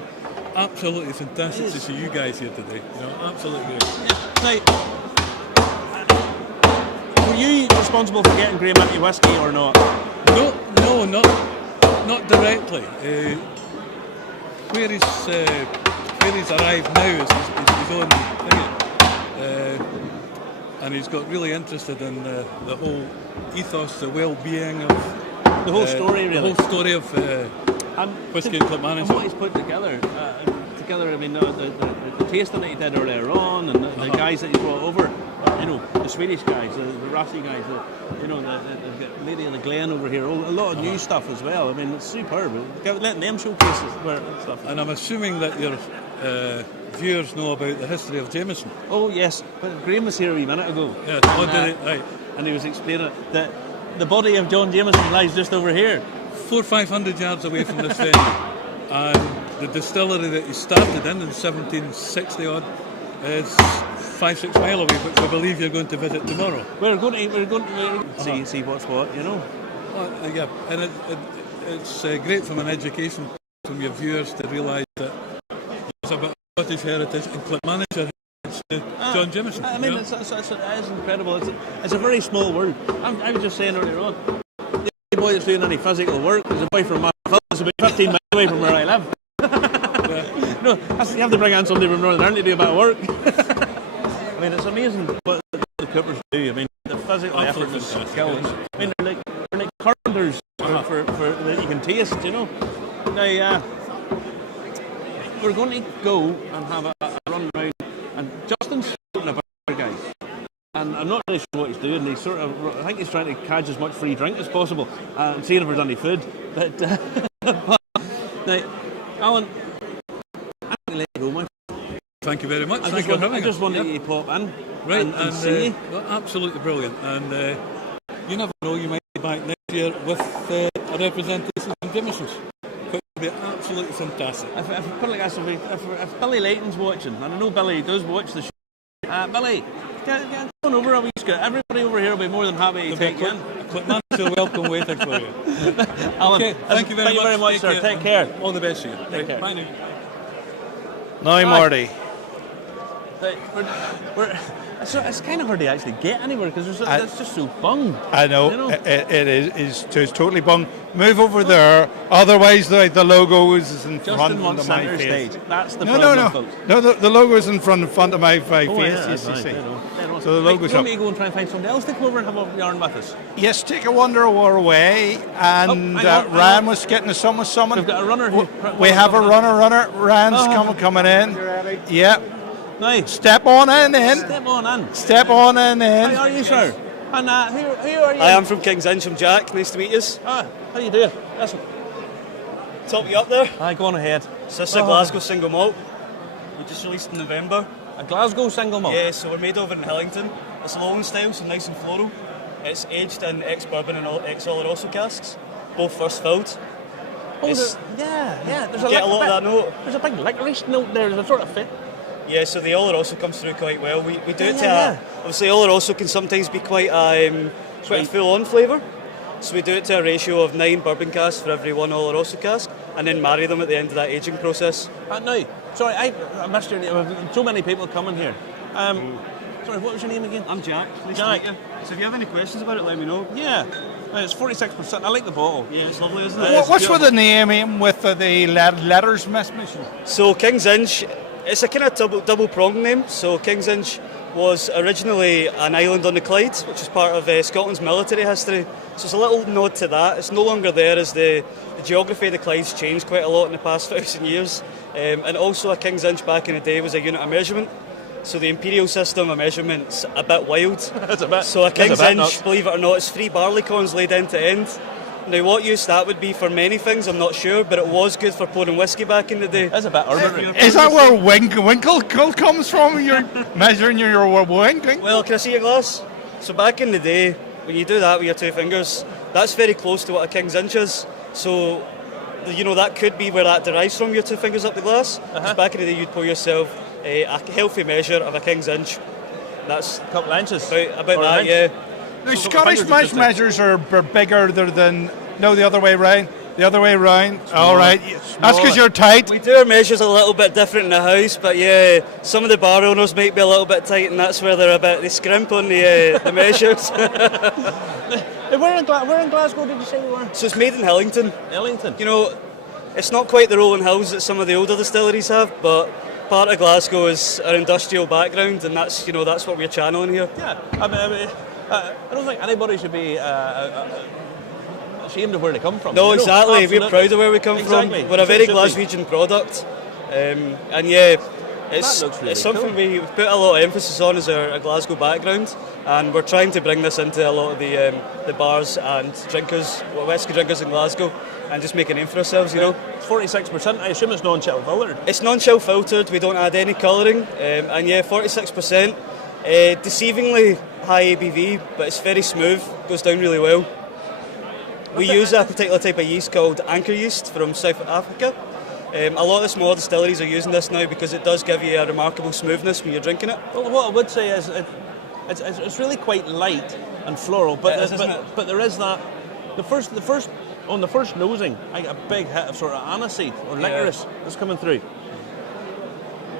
Absolutely fantastic to see you guys here today. You know, absolutely great. Yeah. Now, were you responsible for getting Graham into Whisky or not? No, not directly. Where he's arrived now is his own thing. And he's got really interested in the whole ethos, the well-being of the whole story, really. The whole story of Whisky and Clackmannanshire. And what he's put together, I mean, the tasting that he did earlier on, and the guys that he brought over, you know, the Swedish guys, the Rossi guys, the Lady of the Glen over here, a lot of new stuff as well. I mean, it's superb. Letting them showcase stuff. And I'm assuming that your viewers know about the history of Jameson. Oh yes, but Graham was here a wee minute ago. Yeah, right. And he was explaining that the body of John Jameson lies just over here, 400-500 yards away from this venue, and the distillery that he started in 1760 odd is 5-6 miles away, which I believe you're going to visit tomorrow. We're going to see what's what, you know. Yeah, and it's great from an education from your viewers to realise that there's a bit of British heritage in Clackmannanshire. John Jameson. I mean, it is incredible. It's a very small world. I was just saying earlier on, the boy that's doing any physical work is a boy from my village, about 15 miles away from where I live. No, you have to bring on somebody from Northern Ireland to do a bit of work. I mean, it's amazing what the coopers do. I mean, the physical effort and skills. I mean, they're like carpenters for that you can taste, you know. Now, we're going to go and have a run around, and Justin's shooting about guys. And I'm not really sure what he's doing. I think he's trying to catch as much free drink as possible and seeing if there's any food. But now, Alan, I'm going to let you go, my friend. Thank you very much. Thanks for having us. I just wanted you to pop in and see. Well, absolutely brilliant. And you never know, you might be back next year with a representation from Jameson's. Which would be absolutely fantastic. If Billy Layton's watching, and I know Billy does watch the show, Billy, Get on over a wee scoot. Everybody over here will be more than happy to take you in. Clackmannanshire welcome waiter for you. Alan, Okay, thank you very much. sir. Take care. All the best to you. Take care. Bye now. Now, Marty. It's kind of hard to actually get anywhere because it's just so bung. I know, You know? it is it's totally bung. Move over there, otherwise the logo is in Just front in one of my centre face. stage. That's the No, problem, no, folks. no. The logo is in front of my face. Oh, yeah, Yes, that's you right, see. I know. So the logo's You up. want me to go and try and find somebody else to come over and have a yarn with us? Yes, take a wander away, and hang on. Ryan was getting us someone. We've got a runner who. We have a runner. Ryan's coming in. Yeah. Nice. Step on in. Step on in. Step on in. How are you, sir? And who are you? I am from King's Inch. I'm Jack. Nice to meet you. How you doing? Listen. Top you up there. Aye, go on ahead. So this is a Glasgow single malt. We just released in November. A Glasgow single malt? Yeah, so we're made over in Hillington. It's Alloa style, so nice and floral. It's aged in ex-bourbon and ex-Oloroso casks, both first filled. Oh, yeah. There's Get a lot of that note. There's a big licorice note there. There's a sort of fit. Yeah, so the Oloroso comes through quite well. We do it to yeah. obviously Oloroso can sometimes be quite a full-on flavour. So we do it to a ratio of 9 bourbon casks for every 1 Oloroso cask, and then marry them at the end of that aging process. No, sorry, I missed your name. So many people coming here. Sorry, what was your name again? I'm Jack. Nice Jack. to meet you. So if you have any questions about it, let me know. Yeah, it's 46%. I like the bottle. Yeah, it's lovely, isn't it? What's with the name with the letters missing? So King's Inch, it's a kind of double pronged name. So King's Inch was originally an island on the Clyde, which is part of Scotland's military history. So it's a little nod to that. It's no longer there as the geography of the Clyde's changed quite a lot in the past 1,000 years. And also a King's Inch back in the day was a unit of measurement. So the imperial system of measurement's a bit wild. So a King's Inch, nuts. believe it or not, it's 3 barleycorns laid end to end. Now what use that would be for many things, I'm not sure, but it was good for pouring whiskey back in the day. That's a bit arbitrary. Is that where winkle comes from? You're measuring your winkling? Well, can I see your glass? So back in the day, when you do that with your 2 fingers, that's very close to what a King's Inch is. So, you know, that could be where that derives from, your 2 fingers up the glass. 'Cause back in the day, you'd pour yourself a healthy measure of a King's Inch. That's a couple of inches. About that, yeah. The Scottish measures are bigger than the other way round. The other way round. All right. That's because you're tight. We do our measures a little bit different in the house, but yeah, some of the bar owners might be a little bit tight, and that's where they scrimp on the measures. Where in Glasgow did you say you were? So it's made in Hillington. Hillington. You know, it's not quite the rolling hills that some of the older distilleries have, but part of Glasgow is our industrial background, and that's what we're channeling here. Yeah, I don't think anybody should be ashamed of where they come from. No, exactly. We're proud of where we come from. We're a very Glaswegian product, and yeah, it's something we put a lot of emphasis on as our Glasgow background, and we're trying to bring this into a lot of the bars and drinkers, whiskey drinkers in Glasgow, and just make a name for ourselves, you know. 46%, I assume it's non-chill filtered. It's non-chill filtered, we don't add any colouring, and yeah, 46%. Deceivingly high ABV, but it's very smooth, goes down really well. We use a particular type of yeast called anchor yeast from South Africa. A lot of the smaller distilleries are using this now because it does give you a remarkable smoothness when you're drinking it. Well, what I would say is it's really quite light and floral, but there is that the first nosing, I get a big hit of sort of aniseed or licorice that's coming through.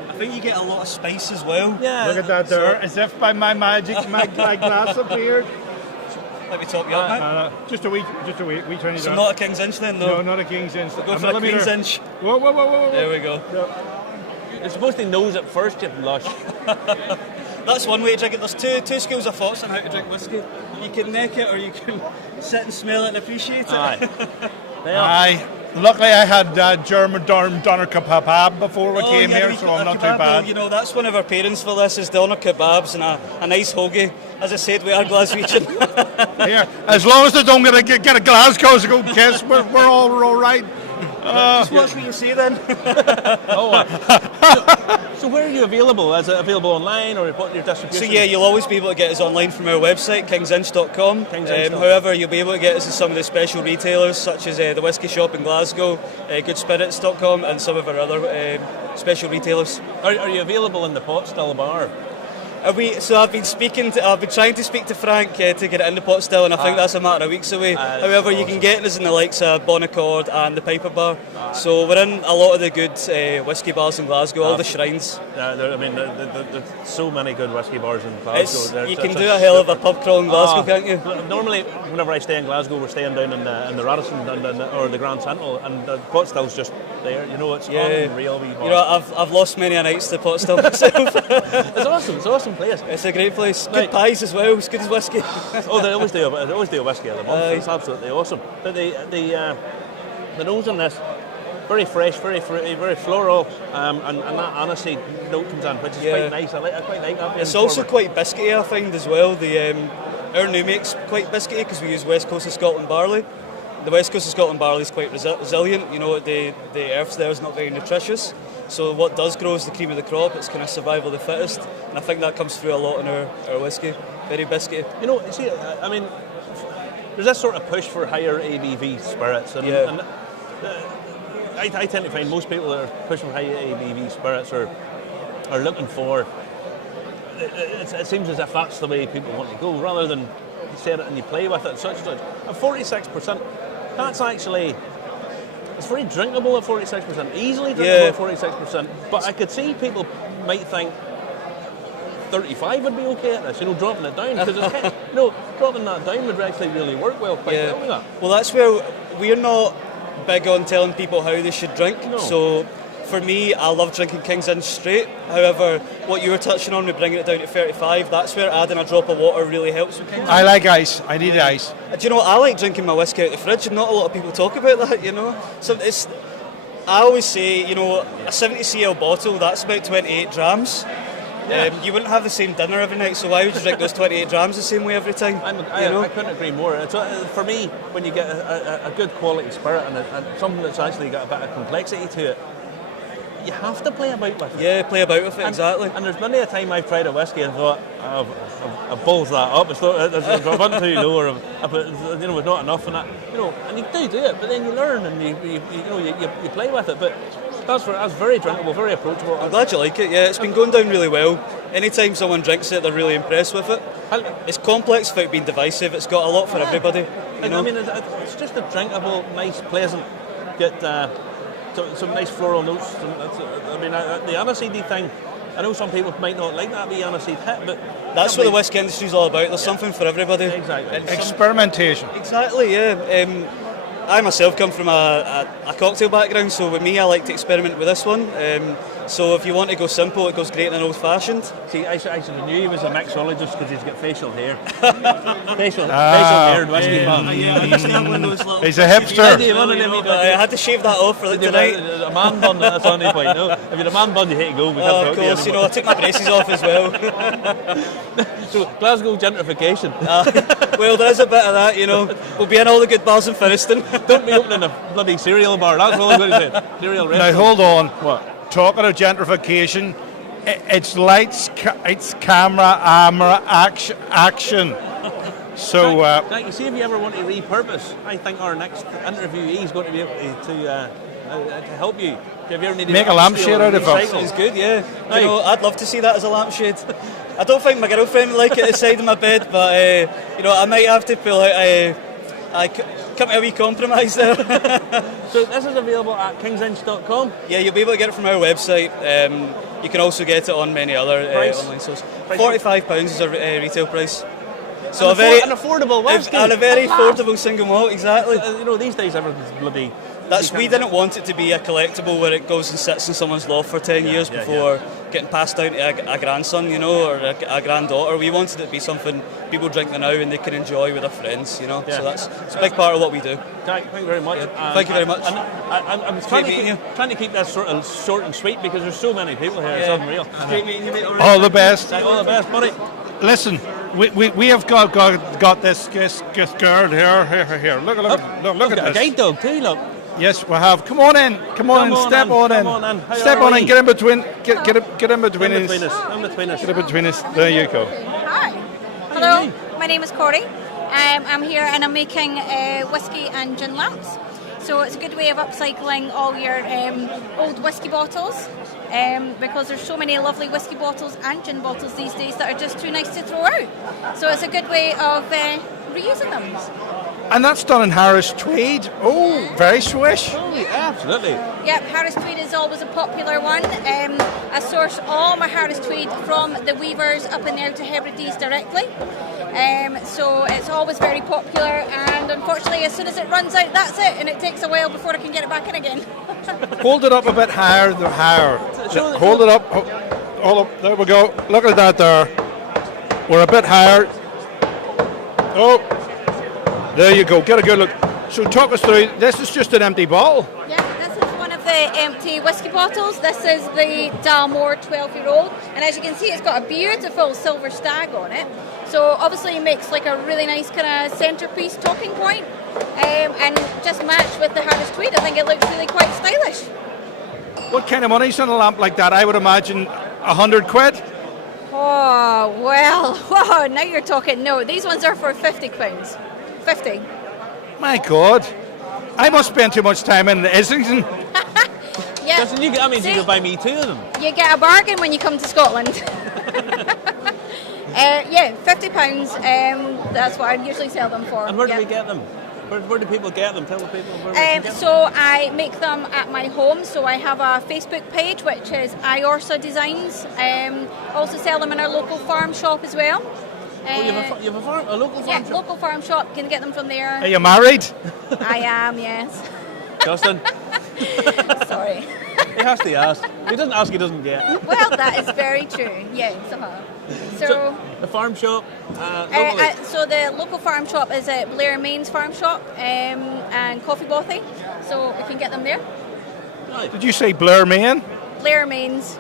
I think you get a lot of spice as well. Yeah. Look at that there, as if by my magic my glass appeared. Let me top you up now. Just a wee tiny. So not a King's Inch then, though? No, not a King's Inch. We'll go for a Queen's Inch. Whoa. There we go. You're supposed to nose it first, you blush. That's one way to drink it. There's two schools of thoughts on how to drink whiskey. You can neck it or you can sit and smell it and appreciate it. Aye. Luckily, I had German doner kebab before we came here, so I'm not too bad. You know, that's one of our parents for this is doner kebabs and a nice hoagie. As I said, we are Glaswegian. Here, as long as they don't get a Glasgow to go kiss, we're all right. Just watch what you see then. So where are you available? Is it available online or what your distribution? So yeah, you'll always be able to get us online from our website, kingsinch.com. However, you'll be able to get us in some of the special retailers such as the Whisky Shop in Glasgow, goodspirits.com and some of our other special retailers. Are you available in the Pot Still bar? I've been trying to speak to Frank to get it in the pot still, and I think that's a matter of weeks away. However, you can get us in the likes of Bonaccord and the Piper Bar. So we're in a lot of the good whisky bars in Glasgow, all the shrines. There's so many good whisky bars in Glasgow. You can do a hell of a pub crawl in Glasgow, can't you? Normally, whenever I stay in Glasgow, we're staying down in the Radisson or the Grand Central, and the pot still's just there. It's unreal. I've lost many a nights to pot still myself. It's awesome. It's an awesome place. It's a great place. Good pies as well. As good as whisky. They always do a whisky of the month. It's absolutely awesome. But the nose on this, very fresh, very fruity, very floral, and that aniseed note comes in, which is quite nice. I quite like that. It's also quite biscuity, I find, as well. Our new make's quite biscuity because we use West Coast of Scotland barley. The West Coast of Scotland barley is quite resilient. The earth there is not very nutritious. So what does grow is the cream of the crop. It's kind of survival of the fittest, and I think that comes through a lot in our whisky. Very biscuity. There's this sort of push for higher ABV spirits, and I tend to find most people that are pushing higher ABV spirits are looking for. It seems as if that's the way people want to go, rather than you set it and you play with it. Such. At 46%, that's actually. It's very drinkable at 46%, easily drinkable at 46%. But I could see people might think 35 would be okay at this, dropping it down, because dropping that down would actually really work well with that. Well, that's where we're not big on telling people how they should drink. No. So for me, I love drinking King's Inch straight. However, what you were touching on with bringing it down to 35, that's where adding a drop of water really helps with King's Inch. I like ice. I need ice. Do you know what? I like drinking my whiskey out of the fridge, and not a lot of people talk about that, So I always say, a 70cl bottle, that's about 28 drams. Yeah. You wouldn't have the same dinner every night, so why would you drink those 28 drams the same way every time? I couldn't agree more. For me, when you get a good quality spirit and something that's actually got a bit of complexity to it, you have to play about with it. Yeah, play about with it, exactly. And there's many a time I've tried a whiskey and thought, I've balls that up, it's gone too low, or it's not enough, and that, and you do it, but then you learn and you play with it. But that's very drinkable, very approachable. I'm glad you like it. Yeah, it's been going down really well. Anytime someone drinks it, they're really impressed with it. It's complex without being divisive. It's got a lot for everybody. It's just a drinkable, nice, pleasant. Get some nice floral notes. The aniseedy thing. I know some people might not like that, the aniseed hit, but that's what the whisky industry's all about. There's something for everybody. Exactly. Experimentation. Exactly. Yeah. I myself come from a cocktail background, so with me I like to experiment with this one. So if you want to go simple, it goes great in an old-fashioned. See, I should have knew he was a mixologist because he's got facial hair. facial hair and whiskey man. I used to have one of those little... He's a hipster. I had to shave that off for tonight. A man bun, that's the only point. No, if you're a man bun, you hate to go. Of course, I took my braces off as well. So, Glasgow gentrification. Well, there is a bit of that, We'll be in all the good bars in Firriston. Don't be opening a bloody cereal bar, that's all I'm going to say. Cereal restaurant. Now, hold on. What? Talking of gentrification, it's lights, it's camera, action. So, you see, if you ever want to repurpose, I think our next interviewee is going to be able to help you. If you ever need to make a lampshade out of it. It's good, yeah. I'd love to see that as a lampshade. I don't think my girlfriend would like it at the side of my bed, but I might have to pull out come to a wee compromise there. So this is available at kingsinch.com? Yeah, you'll be able to get it from our website. You can also get it on many other online sources. £45 is a retail price. So an affordable whiskey. And a very affordable single malt, exactly. These days everything's bloody... We didn't want it to be a collectible where it goes and sits in someone's loft for 10 years before getting passed down to a grandson, or a granddaughter. We wanted it to be something people drink now and they can enjoy with their friends, So it's a big part of what we do. Thank you very much. Thank you very much. I'm trying to keep this sort of short and sweet because there's so many people here. It's unreal. Great meeting you, mate. All the best. All the best, buddy. Listen, we have got this girl here. Look at this. A guide dog too, look. Yes, we have. Come on in. Step on in. Step on in. Get in between. Get in between us. Get in between us. There you go. Hi. Hello. My name is Corey. I'm here and I'm making whiskey and gin lamps. So it's a good way of upcycling all your old whiskey bottles, because there's so many lovely whiskey bottles and gin bottles these days that are just too nice to throw out. So it's a good way of reusing them. And that's done in Harris Tweed. Oh, very swish. Oh, yeah, absolutely. Yep, Harris Tweed is always a popular one. I source all my Harris Tweed from the weavers up in there to Hebrides directly. So it's always very popular, and unfortunately as soon as it runs out, that's it, and it takes a while before I can get it back in again. Hold it up a bit higher. Hold it up. Hold up. There we go. Look at that there. We're a bit higher. Oh, there you go. Get a good look. So talk us through. This is just an empty bottle. Yeah, this is one of the empty whiskey bottles. This is the Dalmore 12-year-old, and as you can see, it's got a beautiful silver stag on it. So obviously it makes like a really nice kind of centerpiece talking point, and just matched with the Harris Tweed. I think it looks really quite stylish. What kind of money's on a lamp like that? I would imagine 100 quid. Oh, well, wow, now you're talking. No, these ones are for £50. 50. My God. I must spend too much time in Islington. Yeah. Justin, you can buy me 2 of them. You get a bargain when you come to Scotland. Yeah, £50. That's what I usually sell them for. And where do we get them? Where do people get them? Tell the people where they can get them. So I make them at my home. So I have a Facebook page, which is Iorsa Designs. Also sell them in our local farm shop as well. You have a local farm shop? Yeah, local farm shop. You can get them from there. Are you married? I am, yes. Justin? Sorry. He has to ask. He doesn't ask, he doesn't get. Well, that is very true. Yes. So the farm shop. So the local farm shop is at Blair Main's farm shop and Coffee Bothy. So we can get them there. Did you say Blair Main? Blair Main's.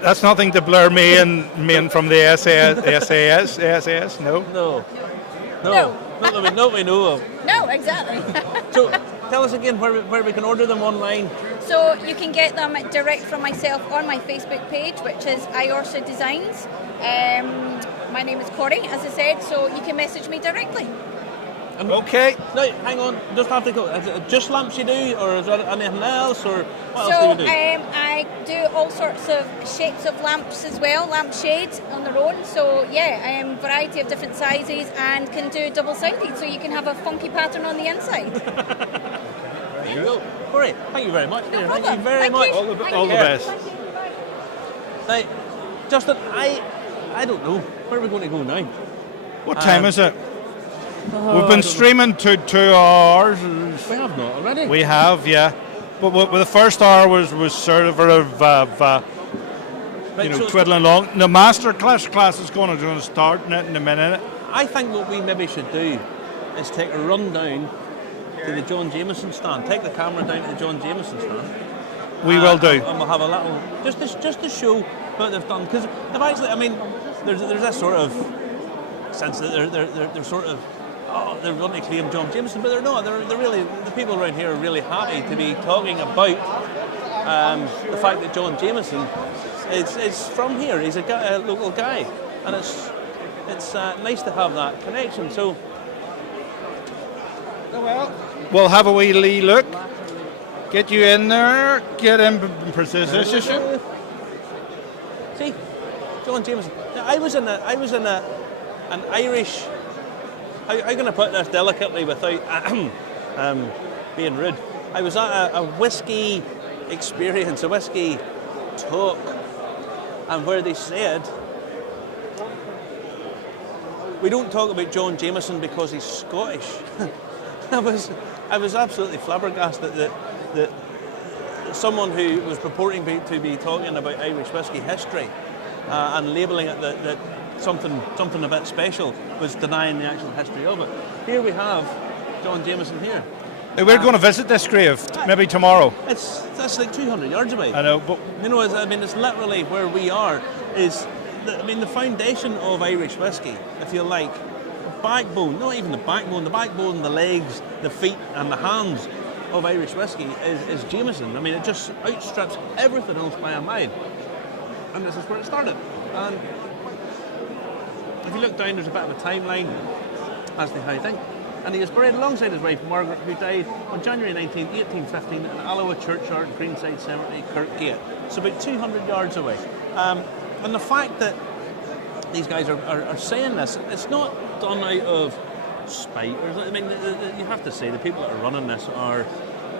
That's nothing to Blair Main from the SAS. No. No. Not that we know of. No, exactly. So tell us again where we can order them online. So you can get them direct from myself on my Facebook page, which is Iorsa Designs. My name is Corey, as I said, so you can message me directly. Okay. Now, hang on, just have to go. Is it just lamps you do, or is there anything else, or what else do you do? I do all sorts of shapes of lamps as well, lamp shades on their own. So yeah, variety of different sizes, and can do double-sided, so you can have a funky pattern on the inside. There you go. Corey, thank you very much. No Thank problem. you very much. All the best. Now, Justin, I don't know. Where are we going to go now? What time is it? We've been streaming 2 hours. We have not already. We have, yeah. But the first hour was sort of twiddling along. The master class is going to start in a minute. I think what we maybe should do is take a run down to the John Jameson stand. Take the camera down to the John Jameson stand. We will do. And we'll have a little just to show what they've done, because they've actually. I mean, there's that sort of sense that they're sort of. Oh, they're going to claim John Jameson, but they're not. They're really, the people around here are really happy to be talking about the fact that John Jameson is from here. He's a local guy, and it's nice to have that connection. So, we'll have a wee look. Get you in there. Get in position. See, John Jameson. Now, I was in an Irish. How can I put this delicately without being rude? I was at a whiskey experience, a whiskey talk, and where they said, we don't talk about John Jameson because he's Scottish. I was absolutely flabbergasted that someone who was purporting to be talking about Irish whiskey history and labelling it that something a bit special was denying the actual history of it. Here we have John Jameson here. We're going to visit this grave maybe tomorrow. That's like 200 yards away. I know, but it's literally where we are. The foundation of Irish whiskey, if you like, backbone, not even the backbone, the legs, the feet, and the hands of Irish whiskey is Jameson. I mean, it just outstrips everything else by a mile, and this is where it started. And if you look down, there's a bit of a timeline as to how I think. and he is buried alongside his wife Margaret, who died on January 19, 1815 in Alloa Churchyard, Greenside Cemetery, Kirkgate. It's about 200 yards away. And the fact that these guys are saying this, it's not done out of spite. I mean, you have to say the people that are running this are,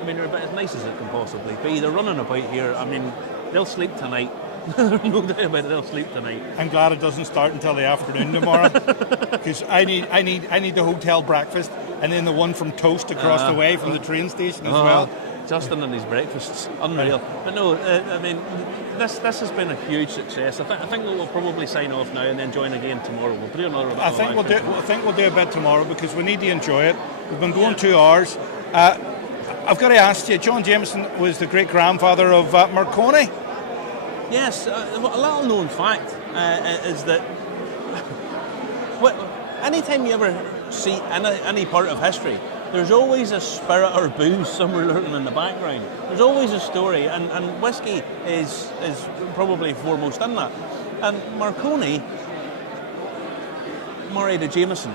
I mean, they're about as nice as it can possibly be. They're running about here. I mean, they'll sleep tonight. There's no doubt about it. They'll sleep tonight. I'm glad it doesn't start until the afternoon tomorrow, because I need the hotel breakfast, and then the one from Toast across the way from the train station as well. Justin and his breakfasts, unreal. But no, I mean, this has been a huge success. I think we'll probably sign off now and then join again tomorrow. We'll do another. I think we'll do a bit tomorrow because we need to enjoy it. We've been going 2 hours. I've got to ask you, John Jameson was the great grandfather of Marconi. Yes, a little known fact is that anytime you ever see any part of history, there's always a spirit or booze somewhere lurking in the background. There's always a story, and whiskey is probably foremost in that. And Marconi married a Jameson,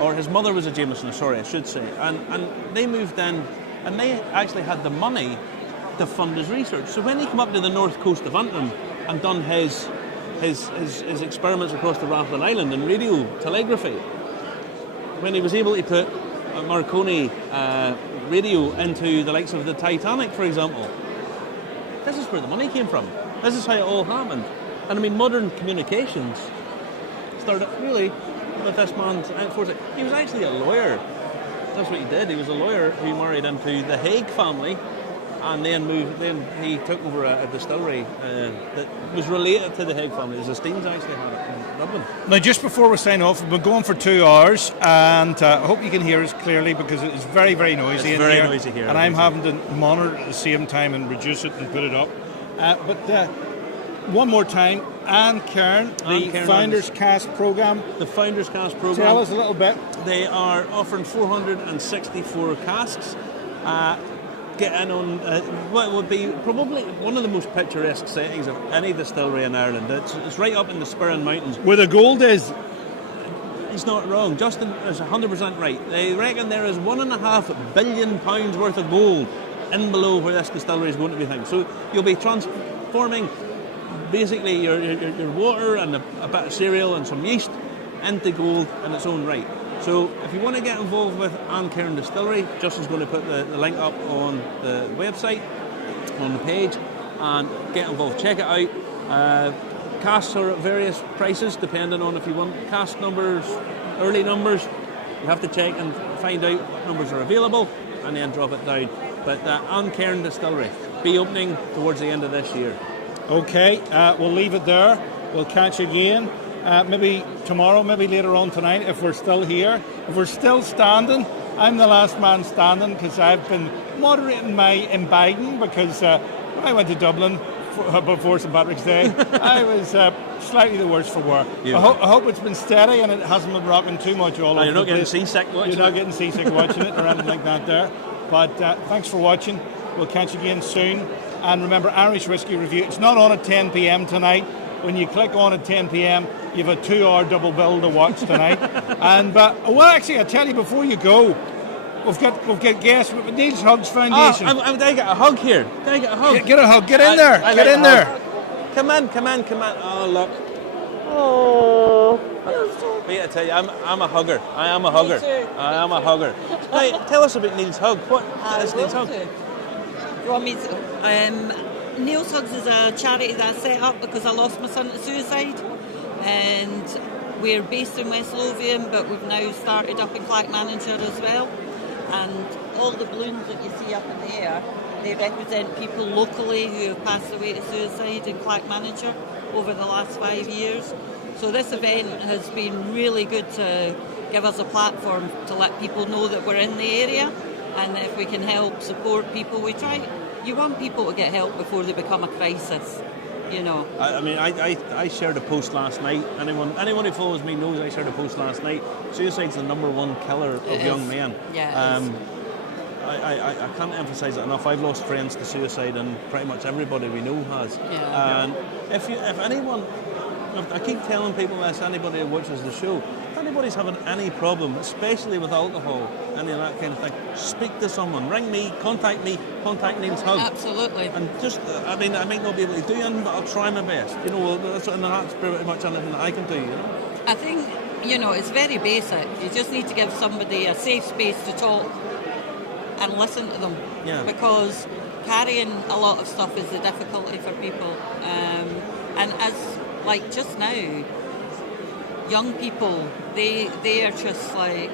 or his mother was a Jameson, sorry, I should say. And they moved in, and they actually had the money to fund his research. So when he came up to the north coast of Antrim and done his experiments across the Rathlin Island in radio telegraphy, when he was able to put a Marconi radio into the likes of the Titanic, for example, this is where the money came from. This is how it all happened. And I mean, modern communications started really with this man's foresight. He was actually a lawyer. That's what he did. He was a lawyer who married into the Hague family, and then he took over a distillery that was related to the Hague family. The Steens actually had it in Dublin. Now, just before we sign off, we've been going for 2 hours, and I hope you can hear us clearly because it is very, very noisy it's in very here. Noisy here. And I'm having to monitor at the same time and reduce it and put it up. But one more time, Anne Cairn, the Founders Cast programme. The Founders Cast programme. Tell us a little bit. They are offering 464 casks. Get in on what would be probably one of the most picturesque settings of any distillery in Ireland. It's right up in the Spurren Mountains. Where the gold is. He's not wrong. Justin is 100% right. They reckon there is £1.5 billion worth of gold in below where this distillery is going to be thing. So you'll be transforming basically your water and a bit of cereal and some yeast into gold in its own right. So if you want to get involved with Anne Cairn Distillery, Justin's going to put the link up on the website, on the page, and get involved. Check it out. Casks are at various prices depending on if you want cask numbers, early numbers. You have to check and find out what numbers are available and then drop it down. But Anne Cairn Distillery be opening towards the end of this year. Okay, we'll leave it there. We'll catch you again. Maybe tomorrow, maybe later on tonight, if we're still here. If we're still standing, I'm the last man standing because I've been moderating my imbibing because when I went to Dublin before St Patrick's Day, I was slightly the worse for wear. Yeah. I hope it's been steady and it hasn't been rocking too much all over You're not the place. getting seasick watching it. You're not getting seasick watching it or anything like that there. But thanks for watching. We'll catch you again soon. And remember, Irish Whiskey Review, it's not on at 10 p.m. tonight. When you click on at 10 p.m, you have a 2-hour double bill to watch tonight. And well, actually, I'll tell you before you go, we've got guests with Neil's Hugs Foundation. Oh, did I get a hug here? Did I get a hug? Get a hug. Get in there. Get in there. Come on. Oh, look. Oh. Wait, I tell you, I'm a hugger. I am a hugger. I am a hugger. Now, tell us about Neil's Hug. What is Neil's Hug? You want me to? Neil's Hugs is a charity that I set up because I lost my son to suicide, and we're based in West Lothian, but we've now started up in Clackmannanshire as well. And all the balloons that you see up in the air, they represent people locally who have passed away to suicide in Clackmannanshire over the last 5 years. So this event has been really good to give us a platform to let people know that we're in the area, and if we can help support people, we try. You want people to get help before they become a crisis, you know. I shared a post last night. Anyone who follows me knows I shared a post last night. Suicide's the #1 killer of young men. Yeah. I can't emphasise it enough. I've lost friends to suicide, and pretty much everybody we know has. Yeah. And if anyone I keep telling people this, anybody who watches the show, if anybody's having any problem, especially with alcohol, any of that kind of thing, speak to someone. Ring me, contact Neil's Hug. Absolutely. And just, I mean, I might not be able to do anything, but I'll try my best. You know, that's pretty much anything that I can do, you know. I think, you know, it's very basic. You just need to give somebody a safe space to talk and listen to them. Yeah. Because carrying a lot of stuff is the difficulty for people. And as, like, just now, young people, they are just like,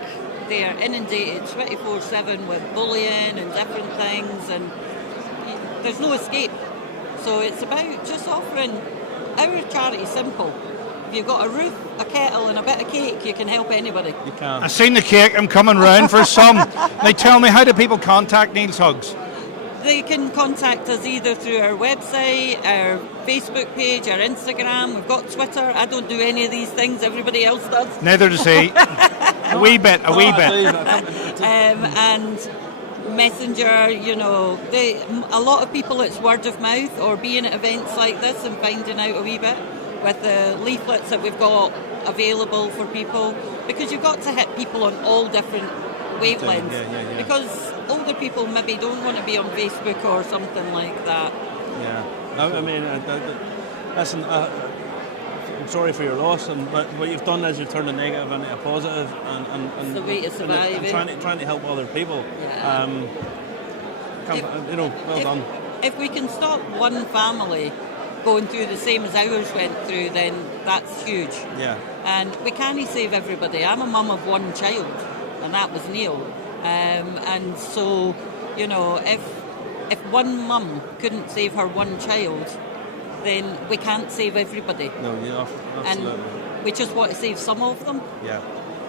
they are inundated 24/7 with bullying and different things, and there's no escape. So it's about just offering our charity simple. If you've got a roof, a kettle and a bit of cake, you can help anybody. You can. I've seen the cake, I'm coming round for some. Now tell me, how do people contact Neil's Hugs? They can contact us either through our website, our Facebook page, our Instagram. We've got Twitter. I don't do any of these things. Everybody else does. Neither does he. A wee bit. And Messenger, you know, a lot of people, it's word of mouth or being at events like this and finding out a wee bit with the leaflets that we've got available for people, because you've got to hit people on all different wavelengths. Yeah. Because older people maybe don't want to be on Facebook or something like that. Yeah. I mean, listen, I'm sorry for your loss, but what you've done is you've turned a negative into a positive, and It's the way to survive, and trying to help other people. Yeah. Well done. If we can stop one family going through the same as ours went through, then that's huge. Yeah. And we can't save everybody. I'm a mum of one child, and that was Neil. And so, you know, if one mum couldn't save her one child, then we can't save everybody. No, yeah, absolutely. And we just want to save some of them. Yeah.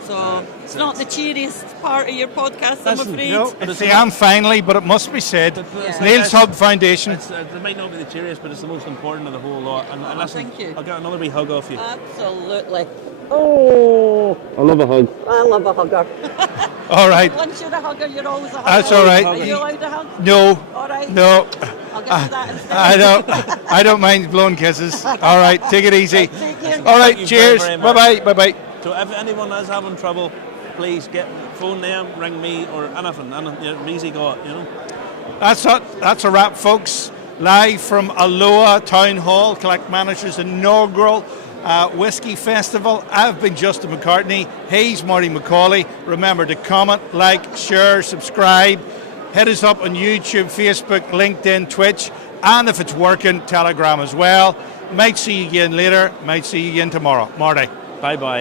So it's not the cheeriest part of your podcast, I'm afraid. No, it's the end finally, but it must be said. Yeah. Neil's Hug Foundation. It might not be the cheeriest, but it's the most important of the whole lot. And listen, thank you. I'll get another wee hug off you. Absolutely. Oh, I love a hug. I love a hugger. All right. Once you're a hugger, you're always a hugger. That's all right. Are you allowed to hug? No. All right. No. I'll get you that instead. I don't mind blowing kisses. All right, take it easy. Take care. All right, Thank you cheers. very, very Bye much. bye. So if anyone is having trouble, please phone them, ring me, or anything. Easy got, you know. That's it. That's a wrap, folks. Live from Alloa Town Hall, Clackmannanshire inaugural Whisky Festival. I've been Justin McCartney. He's Marty McCauley. Remember to comment, like, share, subscribe. Hit us up on YouTube, Facebook, LinkedIn, Twitch, and if it's working, Telegram as well. Might see you again later. Might see you again tomorrow. Marty. Bye-bye.